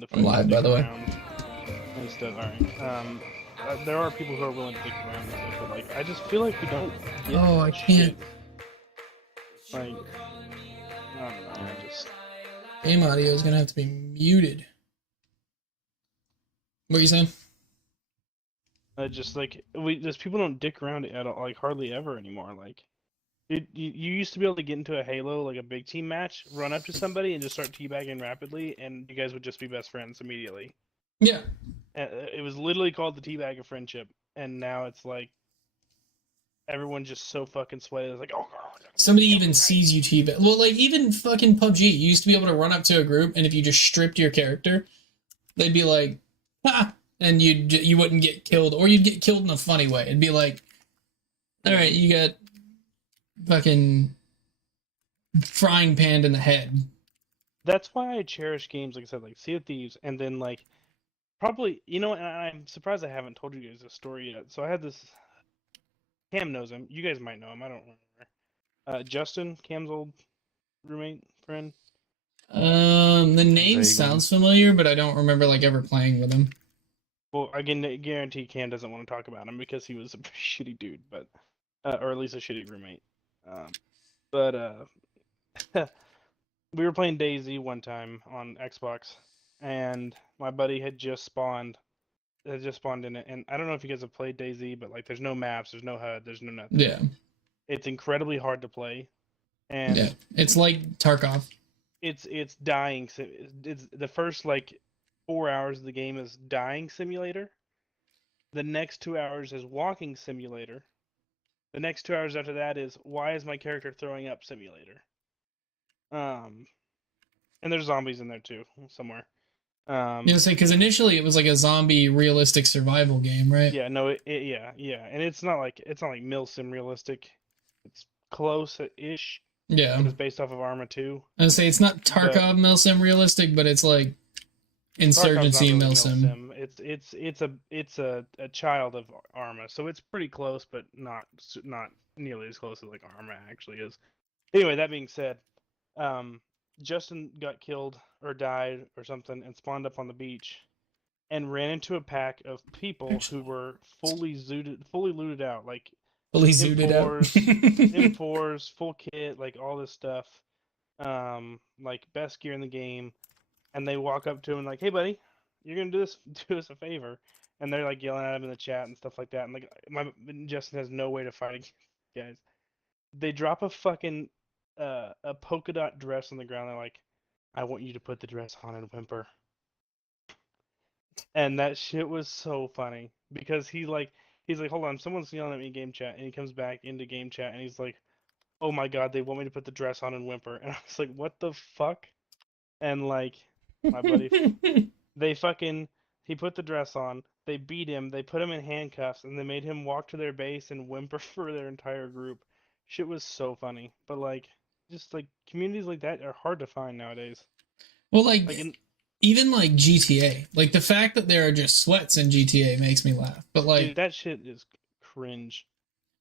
to I'm live, fucking by dick the way. around and stuff. All right. There are people who are willing to dick around and stuff, but like, I just feel like we don't get Oh, I can't. shit. Like, I don't know. I just Game audio is gonna have to be muted. What are you saying? just like just people don't dick around at all, like hardly ever anymore. Like, you used to be able to get into a Halo, like a big team match, run up to somebody and just start teabagging rapidly, and you guys would just be best friends immediately. Yeah. It was literally called the teabag of friendship, and now it's like everyone's just so fucking sweaty. It's like, oh god. Somebody even sees you teabag. Well, like even fucking PUBG, you used to be able to run up to a group, and if you just stripped your character, they'd be like, "Ha!" and you wouldn't get killed, or you'd get killed in a funny way. It'd be like, all right, you got fucking frying pan in the head. That's why I cherish games like I said, like Sea of Thieves, and then like probably and I'm surprised I haven't told you guys this story yet. So I had this. Cam knows him. You guys might know him. I don't remember. Justin, Cam's old roommate friend. The name Vaguely. sounds familiar, but I don't remember like ever playing with him. Well, I can guarantee Cam doesn't want to talk about him because he was a shitty dude, but or at least a shitty roommate. But we were playing DayZ one time on Xbox, and my buddy had just spawned in it. And I don't know if you guys have played DayZ, but like, there's no maps, there's no HUD, there's no nothing. Yeah. It's incredibly hard to play, and Yeah. It's like Tarkov. it's dying. It's the first like 4 hours of the game is dying simulator. The next 2 hours is walking simulator. The next 2 hours after that is why is my character throwing up simulator. And there's zombies in there too somewhere. Say because initially it was like a zombie realistic survival game, right? Yeah, no, yeah, and it's not like Milsim realistic. It's close-ish. Yeah. But it's based off of Arma 2. I say it's not Tarkov Milsim realistic, but it's like Insurgency really Milsim. It's a child of Arma, so it's pretty close, but not nearly as close as like Arma actually is. Anyway, that being said, Justin got killed or died or something and spawned up on the beach and ran into a pack of people who were fully looted out, like fully zooted out. M4s, full kit, like all this stuff, like best gear in the game. And they walk up to him and like, "Hey, buddy, you're gonna do us a favor," and they're like yelling at him in the chat and stuff like that. And like, Justin has no way to fight against guys. They drop a fucking a polka dot dress on the ground. They're like, "I want you to put the dress on and whimper." And that shit was so funny because he's like, "Hold on, someone's yelling at me in game chat," and he comes back into game chat and he's like, "Oh my god, they want me to put the dress on and whimper," and I was like, "What the fuck?" And like, my buddy, he put the dress on, they beat him, they put him in handcuffs, and they made him walk to their base and whimper for their entire group. Shit was so funny. But like, just like communities like that are hard to find nowadays. Well, like even like GTA, like the fact that there are just sweats in GTA makes me laugh. But like, dude, that shit is cringe.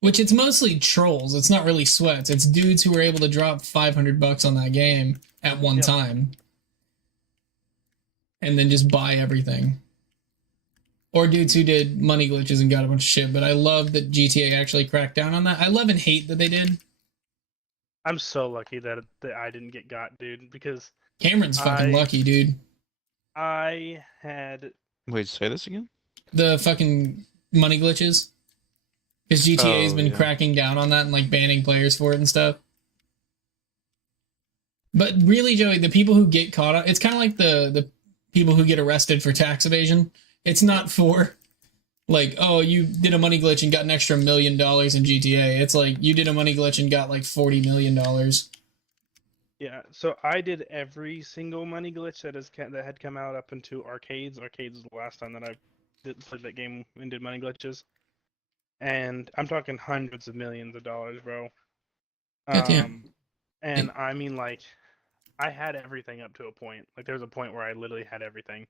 Which it's mostly trolls. It's not really sweats. It's dudes who were able to drop $500 on that game at one time. And then just buy everything. Or dudes who did money glitches and got a bunch of shit. But I love that GTA actually cracked down on that. I love and hate that they did. I'm so lucky that I didn't get got, dude, because Cameron's fucking lucky, dude. I had... Wait, say this again? The fucking money glitches. Because GTA has been cracking down on that and like banning players for it and stuff. But really, Joey, the people who get caught up, it's kind of like the people who get arrested for tax evasion. It's not for like, oh, you did a money glitch and got an extra $1 million in GTA. It's like you did a money glitch and got like $40 million. Yeah, so I did every single money glitch that had come out up into arcades. Arcades was the last time that I played that game and did money glitches. And I'm talking hundreds of millions of dollars, bro. And I mean, like, I had everything up to a point. Like, there was a point where I literally had everything.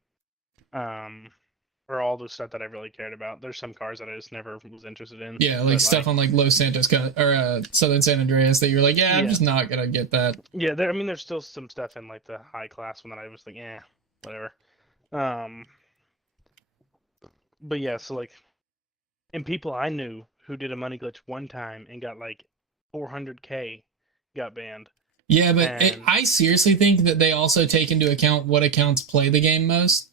Or all the stuff that I really cared about. There's some cars that I just never was interested in. Yeah, like stuff on like Los Santos or Southern San Andreas that you're like, I'm just not gonna get that. Yeah, there's still some stuff in like the high class one that I was like, whatever. Um, but yeah, so like, and people I knew who did a money glitch one time and got like 400K got banned. Yeah, but And I seriously think that they also take into account what accounts play the game most.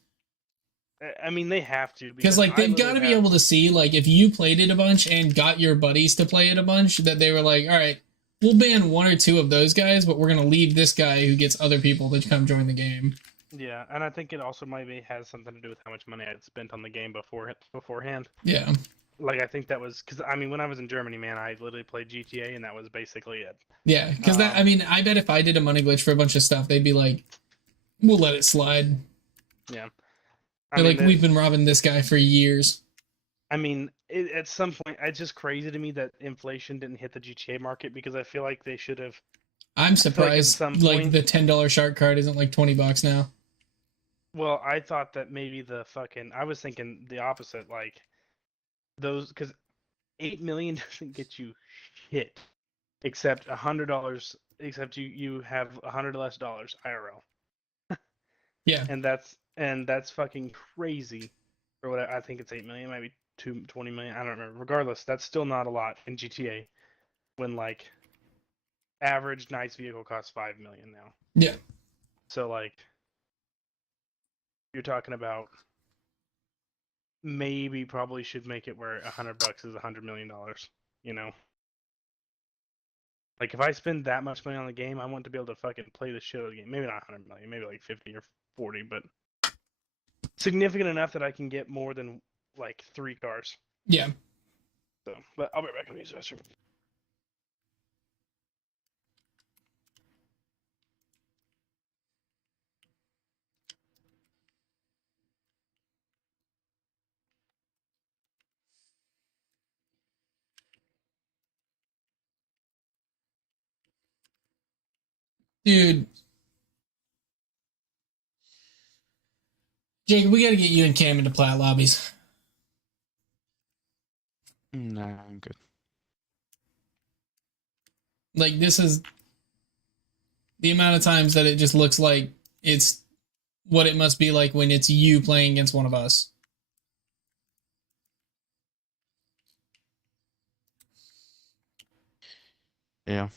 I mean, they have to Because because like I they've got literally to be have, able to see like if you played it a bunch and got your buddies to play it a bunch, that they were like, all right, we'll ban one or two of those guys, but we're gonna leave this guy who gets other people to come join the game. yeah, and I think it also maybe has something to do with how much money I'd spent on the game beforehand. Yeah, Like I think that was because I mean when I was in Germany, man, I literally played GTA and that was basically it. yeah. Because that I Um, mean, I bet if I did a money glitch for a bunch of stuff, they'd be like, we'll let it slide. yeah, I They're mean like, that. we've been robbing this guy for years. I mean, at some point, it's just crazy to me that inflation didn't hit the GTA market because I feel like they should have. I'm I feel like at surprised some like point, the $10 shark card isn't like $20 now. well, I thought that maybe I was thinking the opposite, like those because 8 million doesn't get you shit except $100, except you have 100 less dollars IRL, Yeah, and that's fucking crazy. Or what I think it's 8 million, maybe 20 million. I don't remember. Regardless, that's still not a lot in GTA when like average nice vehicle costs 5 million now. yeah. So like you're talking about maybe probably should make it where $100 is $100 million. You know, like if I spend that much money on the game, I want to be able to fucking play the shit out of the game. Maybe not 100 million, maybe like 50 or 40, but significant enough that I can get more than like 3 cars. Yeah. So, but I'll be back on the restroom. Dude, Jacob, we got to get you and Cam into plat lobbies. Nah, I'm good. Like, this is the amount of times that it just looks like it's what it must be like when it's you playing against one of us. Yeah.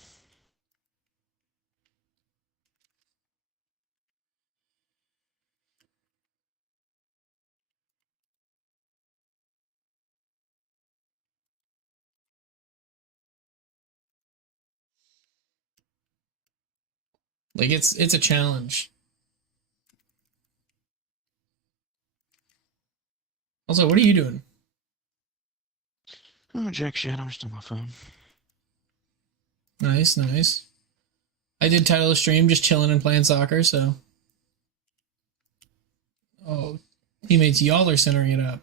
Like, it's a challenge. Also, what are you doing? Oh, jack shit, I'm just on my phone. Nice, nice. I did title the stream just chilling and playing soccer, so. Oh, teammates, y'all are centering it up.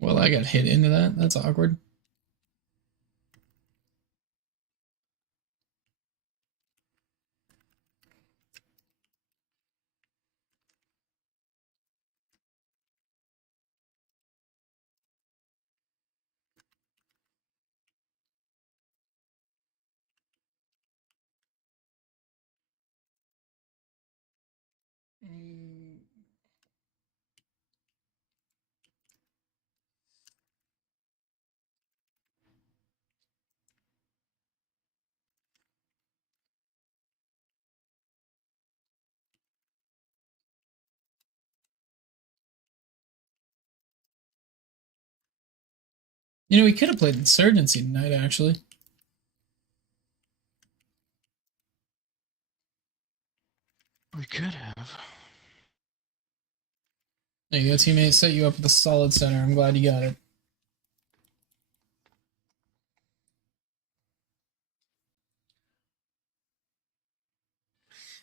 Well, I got hit into that. That's awkward. You know, we could have played Insurgency tonight, actually. We could have. There you go, teammate. Set you up with a solid center. I'm glad you got it.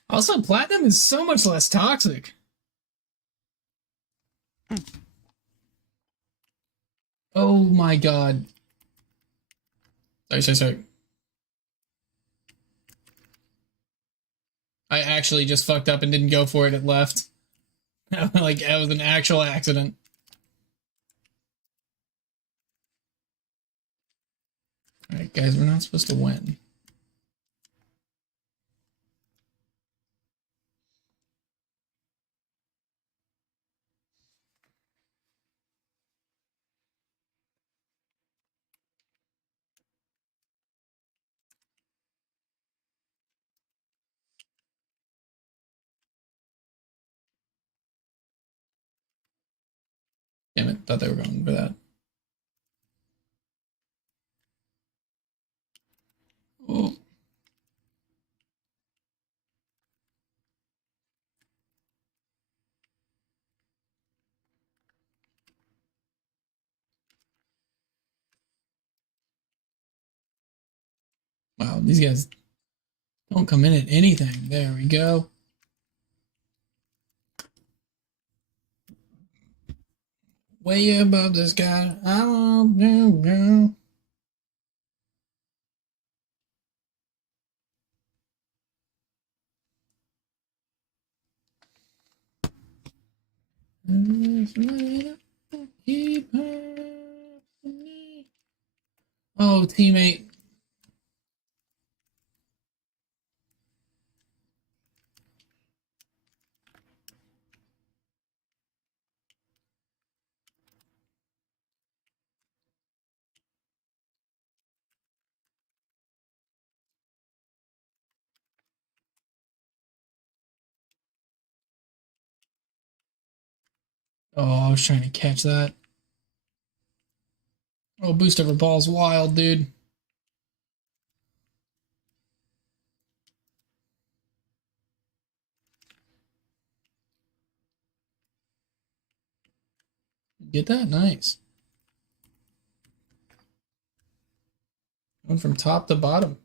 Also, platinum is so much less toxic. Oh my god. Sorry. I actually just fucked up and didn't go for it. It left. Like, that was an actual accident. Alright, guys, we're not supposed to win. Damn it, thought they were going for that. Oh. Wow, these guys don't come in at anything. There we go. Way above the sky. I won't do. Oh, teammate. Oh, I was trying to catch that. Oh, boost over ball's wild, dude. Get that? Nice. Going from top to bottom.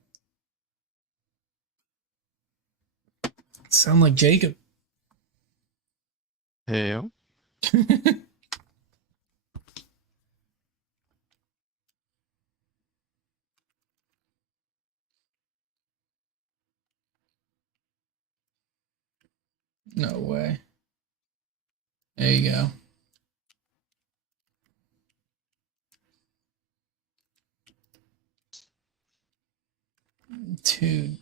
Sound like Jacob. Hey, No way. There you go. Dude.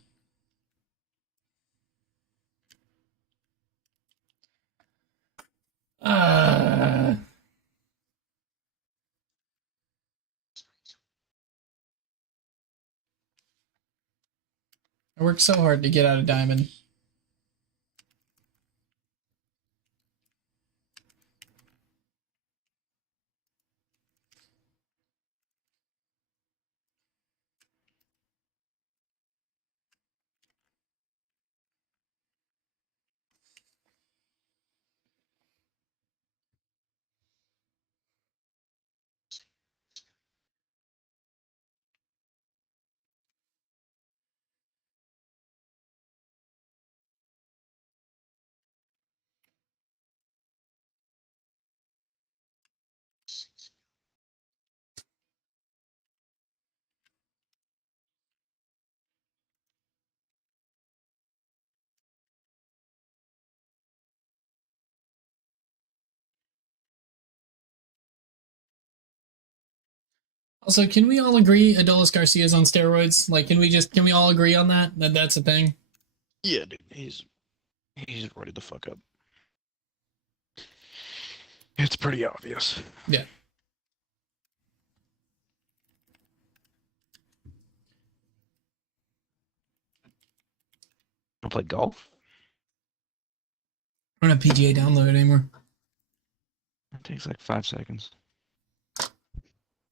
I worked so hard to get out of diamond. Also, can we all agree Adolis Garcia's on steroids? Like, can we all agree on that? That that's a thing? yeah, dude, he's ready to fuck up. It's pretty obvious. Yeah. I'll play golf. I don't have PGA downloaded anymore. It takes like 5 seconds.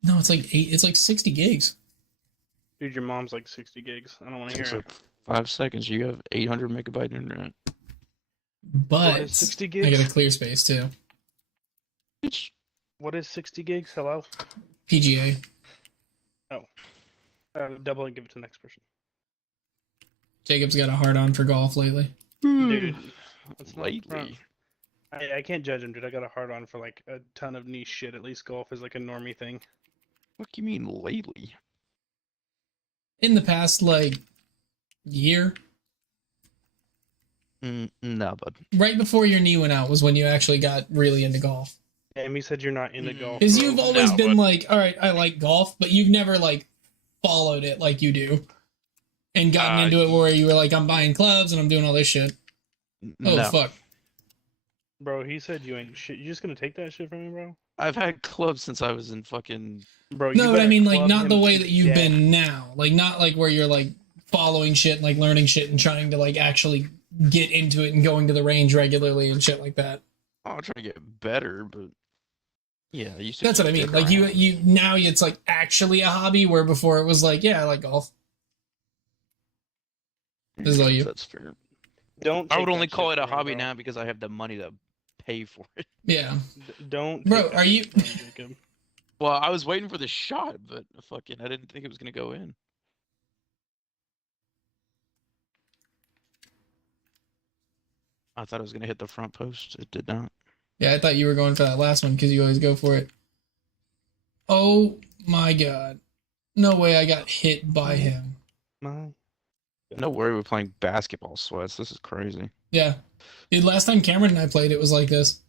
No, it's like 8. It's like 60 gigs. Dude, your mom's like 60 gigs. I don't want It to takes hear like 5 seconds. You have 800 megabyte internet. But What is 60 I gigs? got a clear space too. It's What is 60 gigs? Hello? PGA. Double and give it to the next person. Jacob's got a hard on for golf lately. Dude, it's not Lately. I can't judge him, dude. I got a hard on for like a ton of niche shit. At least golf is like a normie thing. What do you mean lately? In the past, like, year, No, bud. right before your knee went out was when you actually got really into golf. Amy said you're not into golf. Because bro. you've always No, been but- like, all right, I like golf, but you've never like followed it like you do, and gotten into it where you were like, I'm buying clubs and I'm doing all this shit. Oh No. fuck! Bro, he said you ain't shit. You just gonna take that shit from me, bro? I've had clubs since I was in fucking. Bro, No, you but I better mean like club not the him way to that you've death. been now, like not like where you're like following shit and like learning shit and trying to like actually get into it and going to the range regularly and shit like that. Oh, I'm trying to get better, but yeah, I used to. That's what I just mean. dick Like around. you now it's like actually a hobby where before it was like, yeah, I like golf. This is all you. That's fair. Don't. I would take only that call shit it a from me, hobby bro. now because I have the money to pay for it. Yeah. Don't. Bro, take that are you- shit from me, Jacob. Well, I was waiting for the shot, but fucking, I didn't think it was gonna go in. I thought it was gonna hit the front post. It did not. Yeah, I thought you were going for that last one because you always go for it. Oh my god. No way I got hit by him. My. No worry, we're playing basketball sweats. This is crazy. Yeah. Dude, last time Cameron and I played, it was like this.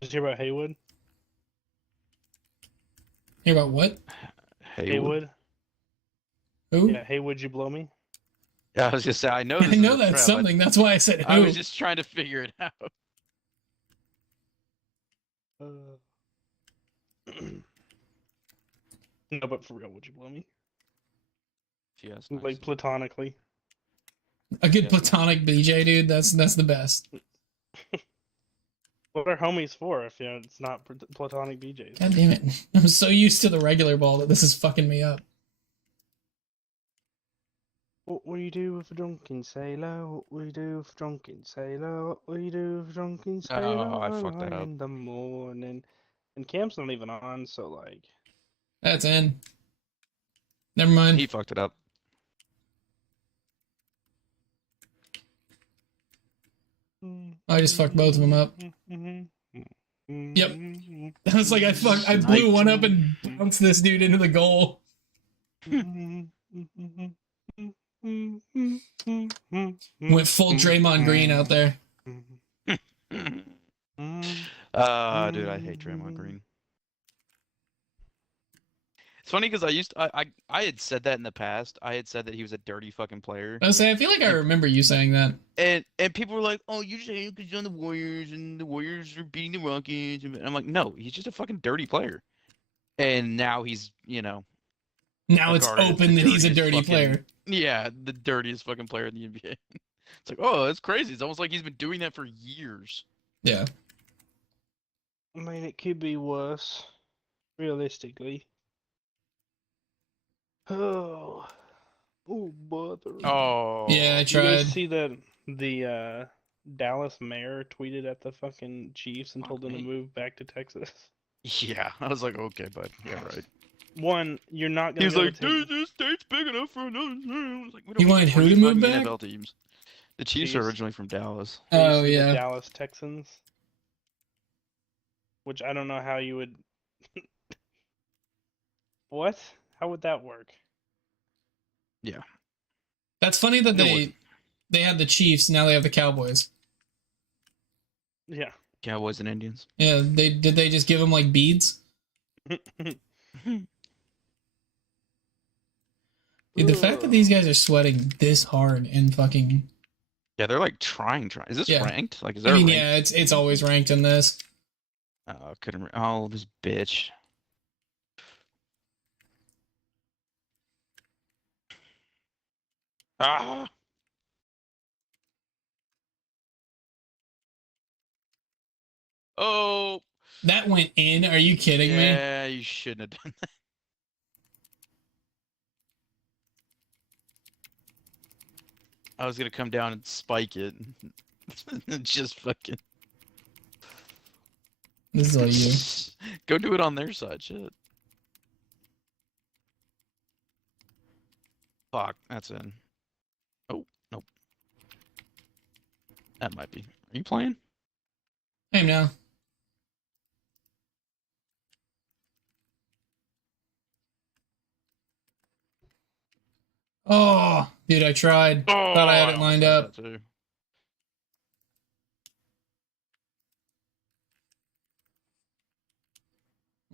Did you hear about Haywood? Hear about what? Haywood? Who? Yeah, Haywood, you blow me? Yeah, I was just saying. I know. I This is know a that's trap. something. That's why I said who. I was just trying to figure it out. No, but for real, would you blow me? Yes. Like platonically. A good Yeah. platonic BJ, dude. That's the best. What are homies for if it's not platonic BJs? God damn it. I'm so used to the regular ball that this is fucking me up. What will you do with a drunken sailor? What will you do with a drunken sailor? What will you do with a drunken sailor? Oh, I fucked that up. In the morning. And Cam's not even on, so like. That's in. Never mind. He fucked it up. I just fucked both of them up. Yep. I was like, I blew one up and bounced this dude into the goal. Went full Draymond Green out there. Dude, I hate Draymond Green. It's funny because I had said that in the past. I had said that he was a dirty fucking player, I was saying, I feel like I remember you saying that. and people were like, "Oh, you're saying because you're on the Warriors and the Warriors are beating the Rockets," and I'm like, "No, he's just a fucking dirty player." And now he's, Now it's regarded as open the that he's a dirtiest dirty fucking- player. yeah, the dirtiest fucking player in the NBA. It's like, oh, that's crazy. It's almost like he's been doing that for years. Yeah. I mean, it could be worse, realistically. Oh, bother. Oh, Yeah, I Did you guys tried. see that the Dallas mayor tweeted at the fucking Chiefs and Fuck told them to me. move back to Texas? yeah. I was like, okay, bud. Yeah, right. One, you're not He gonna was be able like, to take- dude, this state's big enough for another. I was like, we He don't wanted need who to 45 move back? NFL teams. The Chiefs are Chiefs. originally from Dallas. they used Oh, to be the yeah. Dallas Texans. Which I don't know how you would. What? How would that work? That's funny that No, they had the Chiefs, now they have the Cowboys. Yeah. Cowboys and Indians. Yeah, did they just give them like beads? Dude, the fact that these guys are sweating this hard and fucking Yeah, they're like trying. Is this Yeah. ranked? Like, is I there? mean, a yeah, it's always ranked in this. couldn't. Oh, this bitch. Ah. Oh. That went in. Are you kidding me? Yeah, you shouldn't have done that. I was gonna come down and spike it. Just fucking This is all you. go do it on their side, shit. Fuck, that's in. Oh. That might be. Are you playing? I am now. Oh, dude, I tried. Oh, Thought I had it almost lined had up. that too.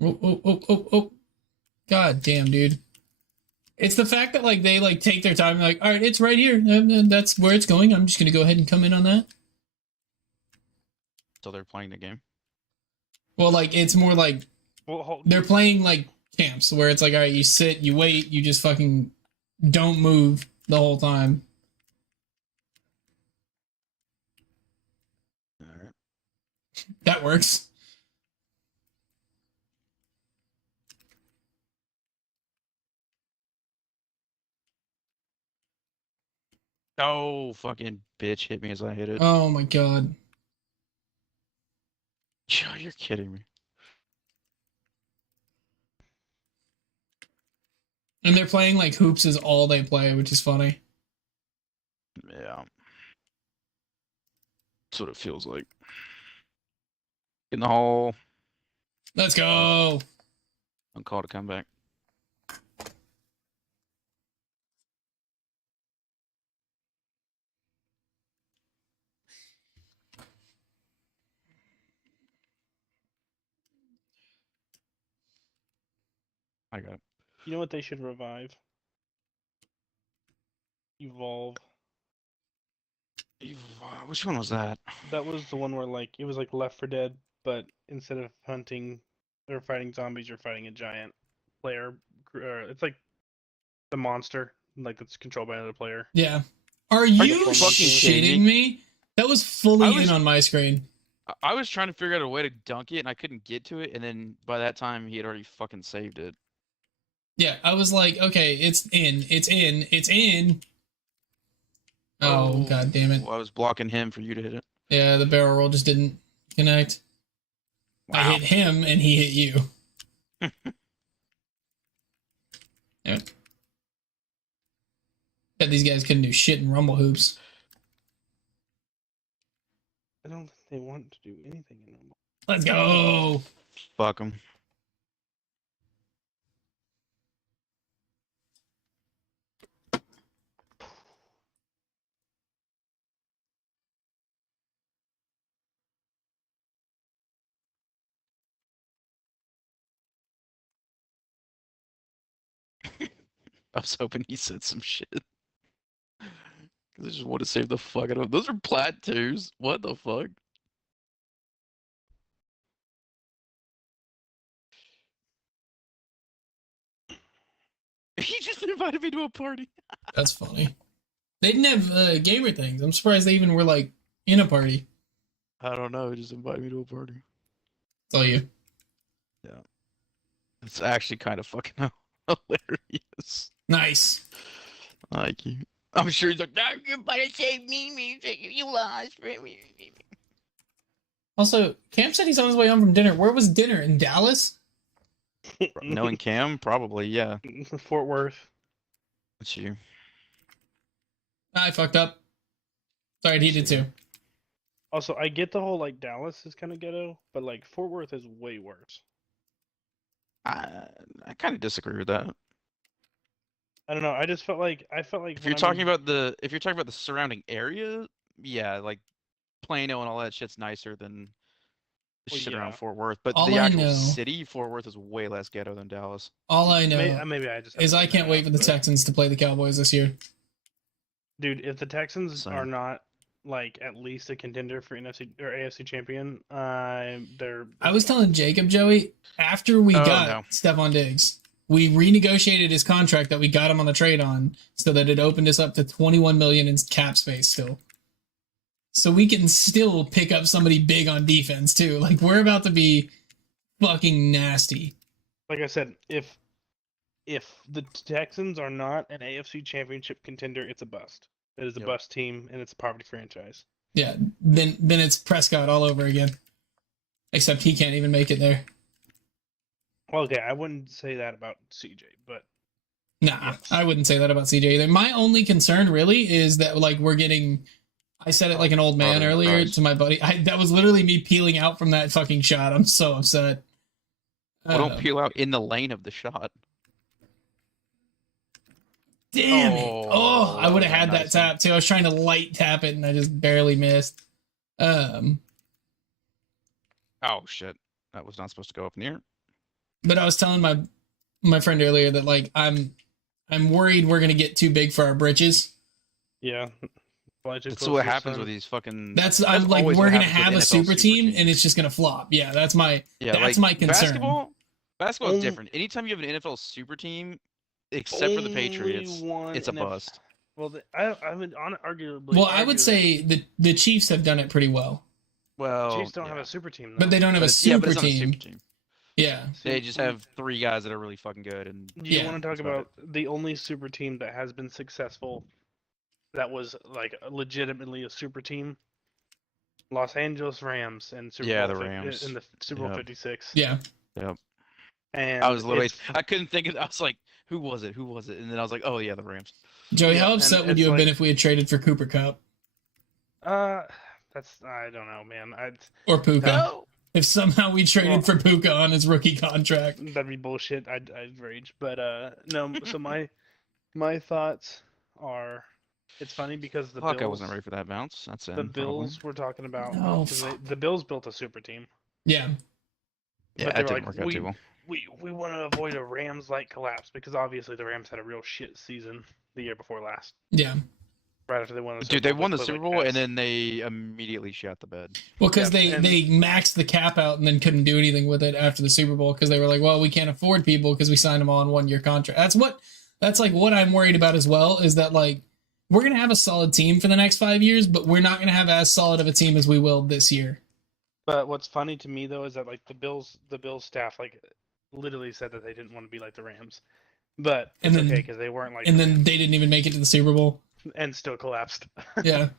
Oh, oh, oh, oh, oh. God damn, dude. It's the fact that like they like take their time, like, all right, it's right here. That's where it's going. I'm just gonna go ahead and come in on that. So they're playing the game. Well, like it's more like Well, they're playing like camps where it's like, all right, you sit, you wait, you just fucking don't move the whole time. All right. That works. Oh, fucking bitch hit me as I hit it. Oh my god. Oh, you're kidding me. And they're playing like hoops is all they play, which is funny. Yeah. That's what it feels like. In the hole. Let's go. Uncalled a comeback. I got it. you know what they should revive? Evolve. Which one was that? That was the one where like it was like Left 4 Dead, but instead of hunting or fighting zombies, you're fighting a giant player. It's like the monster, like that's controlled by another player. Yeah. Are you you fucking shitting kidding me? That was fully in on my screen. I was trying to figure out a way to dunk it, and I couldn't get to it. And then by that time, he had already fucking saved it. Yeah, I was like, okay, it's in, it's in, it's in. Oh, god damn it. I was blocking him for you to hit it. Yeah, the barrel roll just didn't connect. Wow. I hit him and he hit you. Yeah. Bet these guys couldn't do shit in Rumble hoops. I don't think they want to do anything in Rumble. Let's go. Fuck him. I was hoping he said some shit. Because I just want to save the fuck out of them. Those are plat twos. What the fuck? He just invited me to a party. That's funny. They didn't have gamer things. I'm surprised they even were like in a party. I don't know. He just invited me to a party. It's all you. Yeah. It's actually kind of fucking hilarious. Nice. Like you. I'm sure he's like, no, you're about to save me. You lost. Also, Cam said he's on his way home from dinner. Where was dinner? In Dallas? Knowing Cam, probably, yeah. Fort Worth. That's you. I fucked up. Sorry, he did too. Also, I get the whole like Dallas is kind of ghetto, but like Fort Worth is way worse. I kind of disagree with that. I don't know. I just felt like If you're talking about the surrounding area, yeah, like Plano and all that shit's nicer than Well, shit yeah. around Fort Worth. But All the I actual know- city, Fort Worth, is way less ghetto than Dallas. All I know maybe I just is I can't wait for the but- Texans to play the Cowboys this year. Dude, if the Texans Same. are not like at least a contender for NFC or AFC champion, they're. I was telling Jacob, Joey, after we got Stephon Diggs, we renegotiated his contract that we got him on the trade on so that it opened us up to $21 million in cap space still. So we can still pick up somebody big on defense too. Like we're about to be fucking nasty. Like I said, if the Texans are not an AFC championship contender, it's a bust. It is a bust team, and it's a poverty franchise. Yeah, then it's Prescott all over again. Except he can't even make it there. Well, okay, I wouldn't say that about CJ, but Nah, yes. I wouldn't say that about CJ either. My only concern really is that like we're getting I said it like an old man Brother in earlier Christ. to my buddy. That was literally me peeling out from that fucking shot. I'm so upset. Well, don't peel out in the lane of the shot. Damn it. Oh, I that would have was a had that nice one. tap too. I was trying to light tap it and I just barely missed. Oh shit, that was not supposed to go up in the air. But I was telling my friend earlier that like I'm worried we're gonna get too big for our britches. Yeah. That's what happens with these fucking. I'm like always we're what gonna happens have with a NFL super team teams. and it's just gonna flop. Yeah, that's my like, my concern. Basketball is Only- different. Anytime you have an NFL super team, except for the Only Patriots, one it's a NFL bust. Well, I would arguably. Well, I argue would that say the Chiefs have done it pretty well, Well, Chiefs don't have yeah. a super team, though. but they don't have a But super it's not a team. super team. Yeah, They just have 3 guys that are really fucking good, and You Yeah, want to talk that's about about the only super team that has been successful, that was like legitimately a super team? Los Angeles Rams and Super Yeah, Bowl the Rams. in the Super Bowl Yep. 56. yeah. And I was literally, it's- I couldn't think of. I was like, who was it? And then I was like, oh yeah, the Rams. Joey, Yeah, how and upset would it's you have been like- if we had traded for Cooper Cup that's I don't know, man. or Puka? No. If somehow we traded for Puka on his rookie contract, That'd be bullshit. I'd rage. But no. So my thoughts are, it's funny because the Fuck, Bills, I wasn't ready for that bounce. That's the in, Bills we're talking about. No, 'cause the Bills built a super team. yeah, Yeah, but that they were didn't like, work out too well. We want to avoid a Rams-like collapse because obviously the Rams had a real shit season the year before last. yeah. Right after they won the Super Dude, they Bowl, won the played Super like Bowl ass. and then they immediately shot the bed. Well, because Yeah, and- they maxed the cap out and then couldn't do anything with it after the Super Bowl because they were like, well, we can't afford people because we signed them all on 1 year contract. That's like what I'm worried about as well, is that like we're gonna have a solid team for the next 5 years, but we're not gonna have as solid of a team as we will this year. But what's funny to me though is that like the Bills staff like literally said that they didn't want to be like the Rams, but And it's then- okay because they weren't like And the then Rams they didn't even make it to the Super Bowl. and still collapsed. Yeah.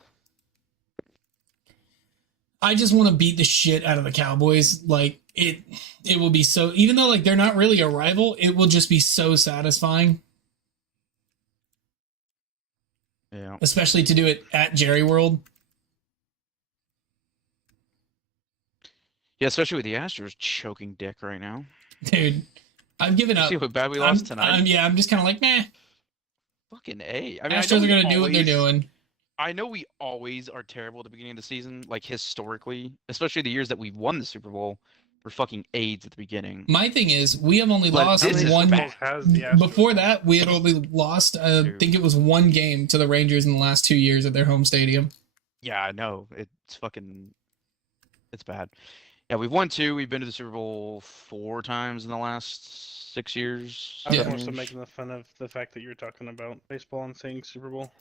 I just want to beat the shit out of the Cowboys. Like it will be so, even though like they're not really a rival, it will just be so satisfying, Yeah. especially to do it at Jerry World. Yeah, especially with the Astros choking dick right now. Dude, I've given up. See what bad we lost tonight? I'm just kind of like, nah. Fucking A. I mean, Astros are gonna do what they're doing. I know we always are terrible at the beginning of the season, like historically, especially the years that we won the Super Bowl. We're fucking AIDS at the beginning. My thing is, we have only But lost this is one. Super Bowls has the Astros? Before that, we had only lost. I Two. think it was one game to the Rangers in the last 2 years at their home stadium. Yeah, I know. It's fucking. It's bad. Yeah, we've won 2. We've been to the Super Bowl 4 times in the last 6 years. I was Yeah. more so making the fun of the fact that you were talking about baseball and saying Super Bowl.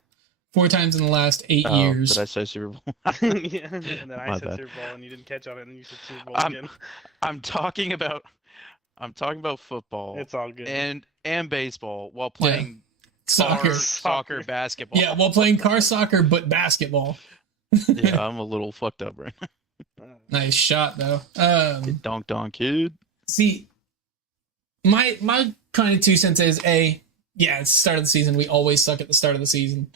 4 times in the last 8 Oh, years. did I say Super Bowl? Yeah, and then I My said bad. Super Bowl and you didn't catch on it, and you said Super Bowl I'm- again. I'm talking about football It's all good. and baseball while playing Soccer. soccer, basketball. Yeah, while playing car soccer, but basketball. Yeah, I'm a little fucked up right now. Nice shot though. Donk kid. See, my kind of 2 cents is yeah, it's the start of the season. We always suck at the start of the season.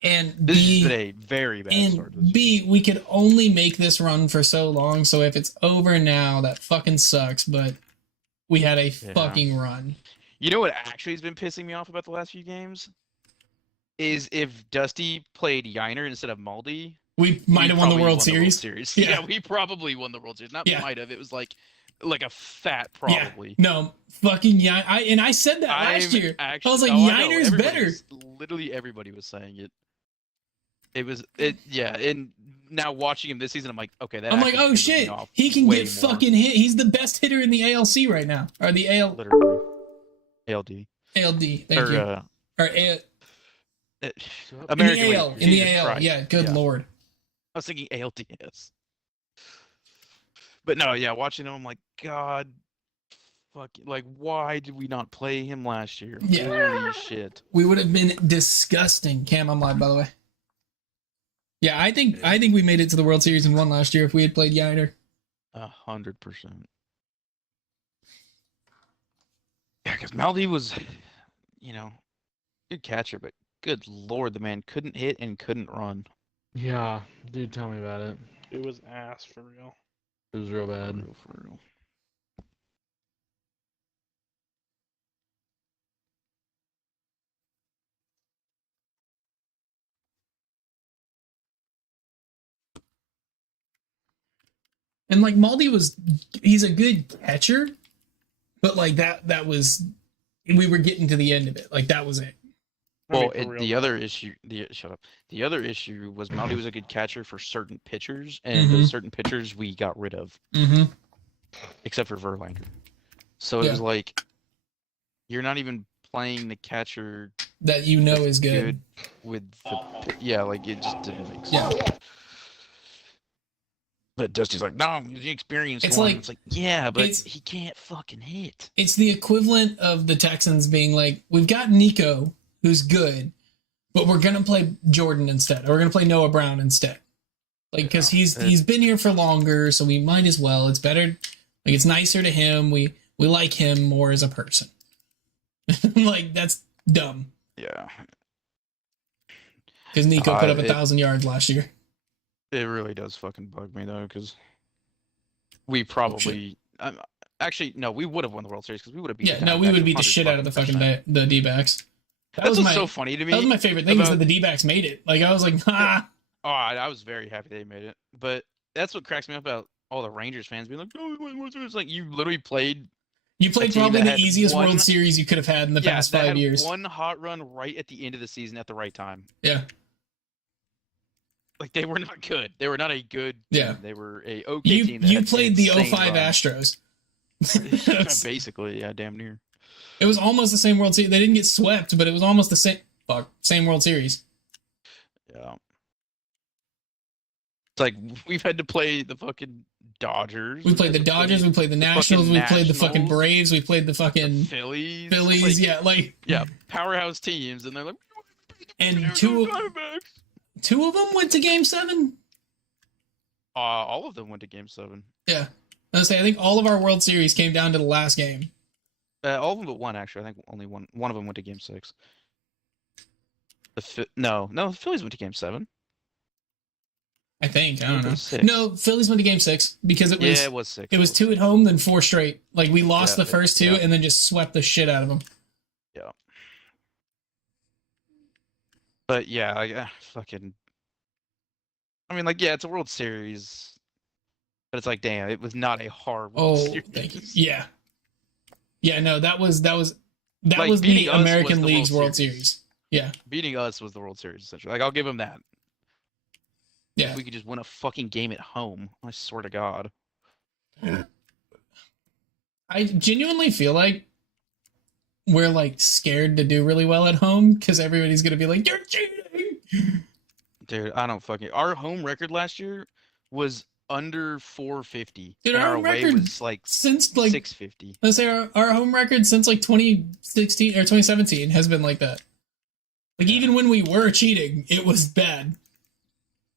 And This B, is a very bad start. To and this B, we could only make this run for so long. So if it's over now, that fucking sucks. But we had a Yeah. fucking run. You know what actually has been pissing me off about the last few games? Is if Dusty played Yiner instead of Maldi, We might have won the probably World won Series. Yeah. Yeah. We probably won the World Series. Not Yeah. might have. It was like a fat probably. Yeah, no, fucking yeah. I said that last year. Actually, I was like, know. Yiner's Everybody better. Literally everybody was saying it. Yeah, and now watching him this season, I'm like, okay, that I'm like, actually oh pisses me shit, off he can way get more. fucking hit. He's the best hitter in the ALC right now, or the Literally. ALD. ALD. Thank or, you. uh, Or American in the AL. League. In the Jesus AL. Christ. Yeah. Good lord. I was thinking ALDS. But no, yeah, watching him, I'm like, God, fuck, like, why did we not play him last year? Yeah. Holy shit. We would have been disgusting. Cam, I'm live, by the way. Yeah, I think we made it to the World Series and won last year if we had played Yiner. 100%. Yeah, because Maldi was, good catcher, but good lord, the man couldn't hit and couldn't run. Yeah, dude, tell me about it. It was ass for real. It was real For bad. real, for real. And like Maldi he's a good catcher, but like that was we were getting to the end of it. Like that was it. Well, for real, the though. other issue, shut up. The other issue was Maldi was a good catcher for certain pitchers, and Mhm. those certain pitchers we got rid of, Mm-hmm. except for Verlander. So it Yeah. was like, you're not even playing the catcher That you know is good. with the yeah, like it just didn't make sense. Yeah. But Dusty's like, no, he's the experienced It's one. like- It's like, yeah, but it's- he can't fucking hit. It's the equivalent of the Texans being like, we've got Nico, who's good, but we're gonna play Jordan instead, or we're gonna play Noah Brown instead. Like, because he's been here for longer, so we might as well. It's better, like it's nicer to him. We like him more as a person. Like that's dumb. Yeah, Because Nico put up it- 1,000 yards last year. it really does fucking bug me though, because we probably, actually no, we would have won the World Series because we would have beat. Yeah, the no, we Diamondbacks would beat the 100 shit out of the fucking the D-backs. That's what's so funny to me. That was my favorite thing is about- that the D-backs made it. Like I was like, ah. Oh, I was very happy they made it. But that's what cracks me up about all the Rangers fans being like, "Oh, it's like you literally played." You played a team probably that the had easiest one- World Series you could have had in the past that 5 had years. one hot run right at the end of the season at the right time. Yeah. Like they were not good. They were not a good Yeah. team. They were a okay You team. That you had played the insane 05 run. Astros. Basically, yeah, damn near. It was almost the same World Series. They didn't get swept, but it was almost the same World Series. Yeah. It's like we've had to play the fucking Dodgers. We played the Dodgers, we played the Nationals, we played the fucking Nationals, Braves, we played the fucking Phillies. Phillies. Like, Yeah, powerhouse teams, and they're like, And two of them went to Game 7. all of them went to Game 7. Yeah. I was say I think all of our World Series came down to the last game. All of them but one, actually. I think only one of them went to Game 6. No, the Phillies went to Game 7. I think. I don't It know. was 6. No, Phillies went to Game 6 because it was Yeah, it was 6. it was 2 at home, then 4 straight. Like we lost Yeah, the first 2 yeah. and then just swept the shit out of them. Yeah. But yeah, fucking. I mean, like, yeah, it's a World Series, but it's like, damn, it was not a hard World Oh, Series. thank you. Yeah. Yeah, no, that was Like, the beating us was American the League's World World Series. Yeah. Beating us was the World Series, essentially. Like, I'll give them that. Yeah. If we could just win a fucking game at home, I swear to God. I genuinely feel like we're like scared to do really well at home because everybody's gonna be like, "You're cheating." Dude, I don't fucking. Our home record last year was under 450. Dude, and our our away record was like Since like 650. let's say our home record since like 2016 or 2017 has been like that. Like even when we were cheating, it was bad.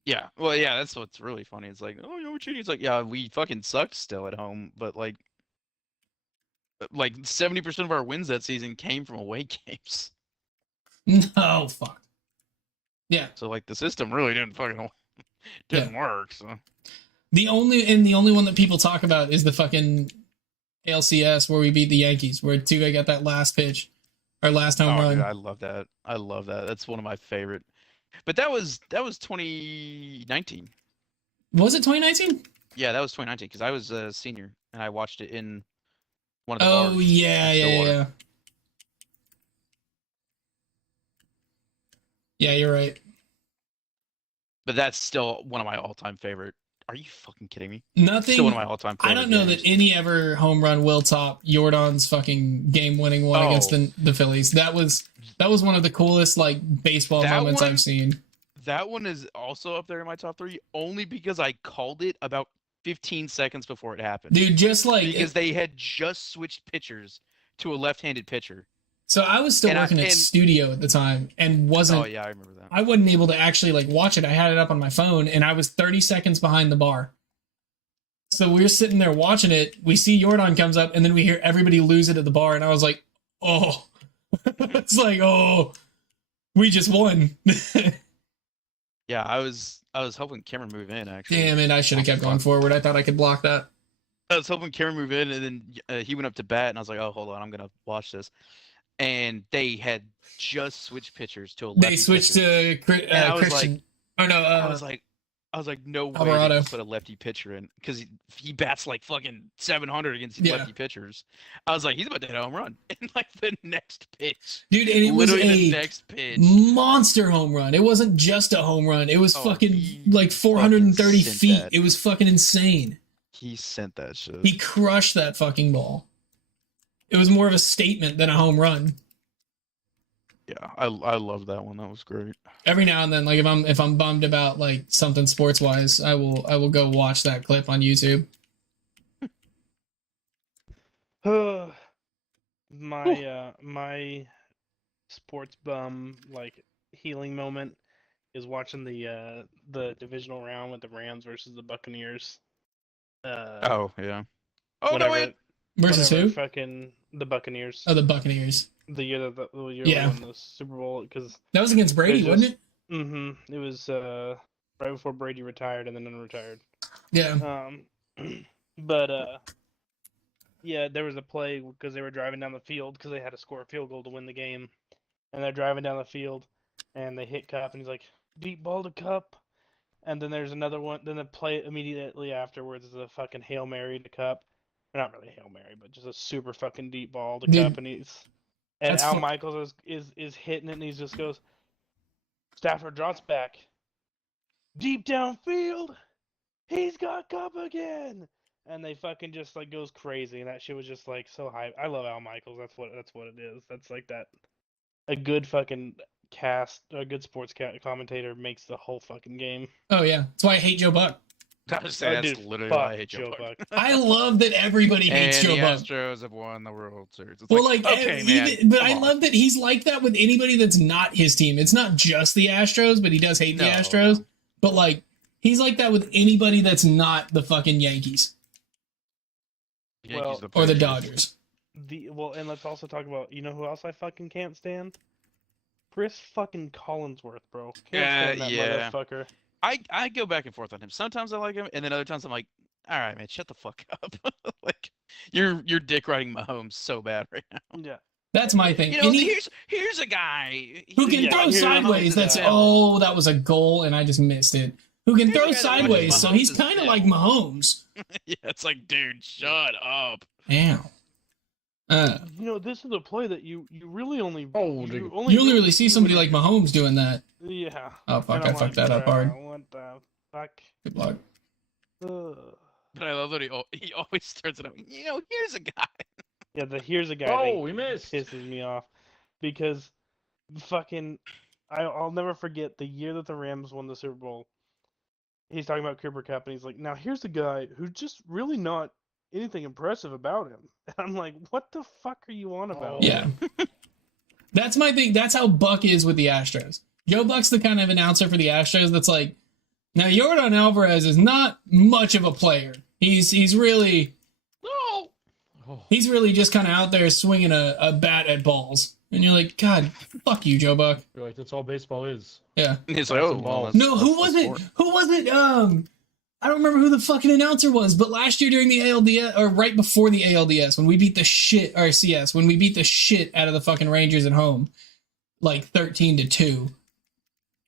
Yeah, well, yeah, that's what's really funny. It's like, oh, you're cheating. It's like, yeah, we fucking sucked still at home, but like 70% of our wins that season came from away games. No, fuck. Yeah. So like the system really didn't fucking didn't work. So The only one that people talk about is the fucking ALCS where we beat the Yankees, where Tuve got that last pitch, our last home run. dude, I love that. I love that. That's one of my favorite. But that was 2019. Was it 2019? Yeah, that was 2019 because I was a senior and I watched it in one of the Oh bars yeah, next yeah, door. yeah. Yeah, you're right. But that's still one of my all-time favorite. Are you fucking kidding me? Nothing. Still one of my all-time favorite. I don't know games. that any ever home run will top Jordan's fucking game-winning one against Oh. the Phillies. That was one of the coolest like baseball That moments one- I've seen. That one is also up there in my top 3, only because I called it about 15 seconds before it happened. Dude, just like Because they had just switched pitchers to a left-handed pitcher. so I was still and working at studio at the time and wasn't Oh yeah, I remember that. I wasn't able to actually like watch it. I had it up on my phone and I was 30 seconds behind the bar. So we're sitting there watching it. We see Jordan comes up and then we hear everybody lose it at the bar. And I was like, oh, it's like, oh, we just won. Yeah, I was I was helping Cameron move in actually. Damn it! I should have kept going forward. I thought I could block that. I was helping Cameron move in, and then he went up to bat, and I was like, "Oh, hold on, I'm gonna watch this." And they had just switched pitchers to a lefty They switched pitcher. to And I was Christian. like, Oh no, I was like, no way Alvarado. they can put a lefty pitcher in because he bats like fucking 700 against these Yeah. lefty pitchers. I was like, he's about to hit a home run in like the next pitch. dude, and it was Literally the a next pitch. monster home run. It wasn't just a home run. It was Oh, fucking he like 430 fucking sent feet. that. It was fucking insane. He sent that shit. He crushed that fucking ball. It was more of a statement than a home run. Yeah, I love that one. That was great. Every now and then, like if I'm bummed about like something sports wise, I will go watch that clip on YouTube. My sports bum like healing moment is watching the divisional round with the Rams versus the Buccaneers. Oh yeah. Oh whenever, no wait. Versus whenever who? Fucking the Buccaneers. Oh, the Buccaneers. The year that the year Yeah. we won the Super Bowl because That was against Brady, They're wasn't it? it was right before Brady retired and then unretired. Yeah. But yeah, there was a play because they were driving down the field because they had to score a field goal to win the game, and they're driving down the field, and they hit Cup, and he's like, deep ball to Cup, and then there's another one. Then the play immediately afterwards is a fucking Hail Mary to Cup, not really Hail Mary, but just a super fucking deep ball to Dude, Cup, and that's Al fu- Michaels is hitting it, and he just goes, Stafford drops back, deep downfield, he's got Cup again. And they fucking just like goes crazy, and that shit was just like so hype. I love Al Michaels. That's what it is. That's like that. A good fucking a good sports commentator makes the whole fucking game. Oh yeah. That's why I hate Joe Buck. I was saying, that's Dude, literally fuck why I hate Joe Buck. I love that everybody hates And Joe the Buck. Astros have won the World Series. It's Well, like, okay, man. but come I on. love that he's like that with anybody that's not his team. It's not just the Astros, but he does hate the No, Astros. no. But like, he's like that with anybody that's not the fucking Yankees Yankees, or the Patriots. Dodgers. And let's also talk about, you know who else I fucking can't stand? Chris fucking Collinsworth, bro. Can't stand that Yeah. motherfucker. I go back and forth on him. Sometimes I like him, and then other times I'm like, all right, man, shut the fuck up. Like, you're dick riding Mahomes so bad right now. Yeah. That's my thing. You know, And he- here's a guy who can Yeah, throw here's sideways. Mahomes That's is oh, that was a goal, and I just missed it. Who can Here's throw a guy that watches sideways? So he's Mahomes' kind of film. like Mahomes. Yeah, it's like, dude, shut up. Damn. You know, this is a play that you really only Oh, you dude. only You only really see somebody like Mahomes doing that. Yeah. Oh fuck! And I I'm fucked like, that up hard. "Bruh, What the fuck? Good luck. Ugh. But I love that he always starts it out. You know, here's a guy. Yeah, here's a guy Oh, that we missed. pisses me off because fucking I'll never forget the year that the Rams won the Super Bowl. He's talking about Cooper Cup, and he's like, now here's a guy who's just really not anything impressive about him. And I'm like, what the fuck are you on about? Yeah. That's my thing. That's how Buck is with the Astros. Joe Buck's the kind of announcer for the Astros that's like, now Yordan Alvarez is not much of a player. He's really No. Oh, he's really just kind of out there swinging a bat at balls. And you're like, God, fuck you, Joe Buck. you're like, that's all baseball is. Yeah. He's like, That's oh, a well, ball. that's, No, who that's was the it? sport. Who was it? I don't remember who the fucking announcer was, but last year during the ALDS, or right before the ALDS, when we beat the shit, or CS, when we beat the shit out of the fucking Rangers at home, like 13-2.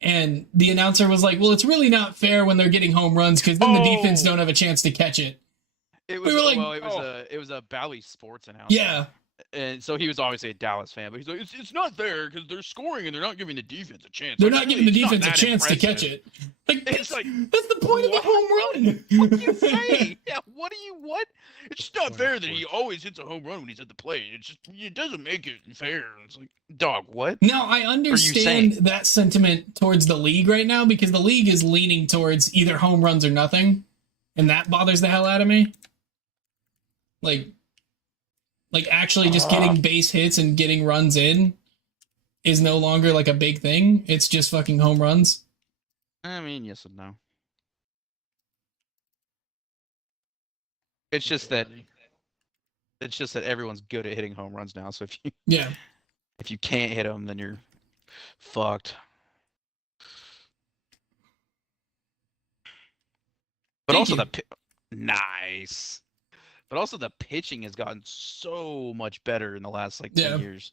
And the announcer was like, well, it's really not fair when they're getting home runs because then the defense Oh. don't have a chance to catch it. It was were like, well, it was oh. it was a Bally Sports announcer. Yeah. And so he was obviously a Dallas fan, but he's like, it's not fair because they're scoring and they're not giving the defense a chance. They're Like, not really, giving the it's not defense a that chance to catch impressive. it. Like, It's like, that's the point of the what? home run. What do you say? Yeah, what? It's just not fair that he always hits a home run when he's at the plate. It's just, it doesn't make it fair. It's like, dog, what? Now, I understand saying? that sentiment towards the league right now because the league is leaning towards either home runs or nothing. And that bothers the hell out of me. Like actually just getting base hits and getting runs in is no longer like a big thing. It's just fucking home runs. I mean, yes and no. It's just that everyone's good at hitting home runs now. So Yeah. if you can't hit them, then you're fucked. But Thank also you. nice. But also the pitching has gotten so much better in the last like 10 Yeah. years.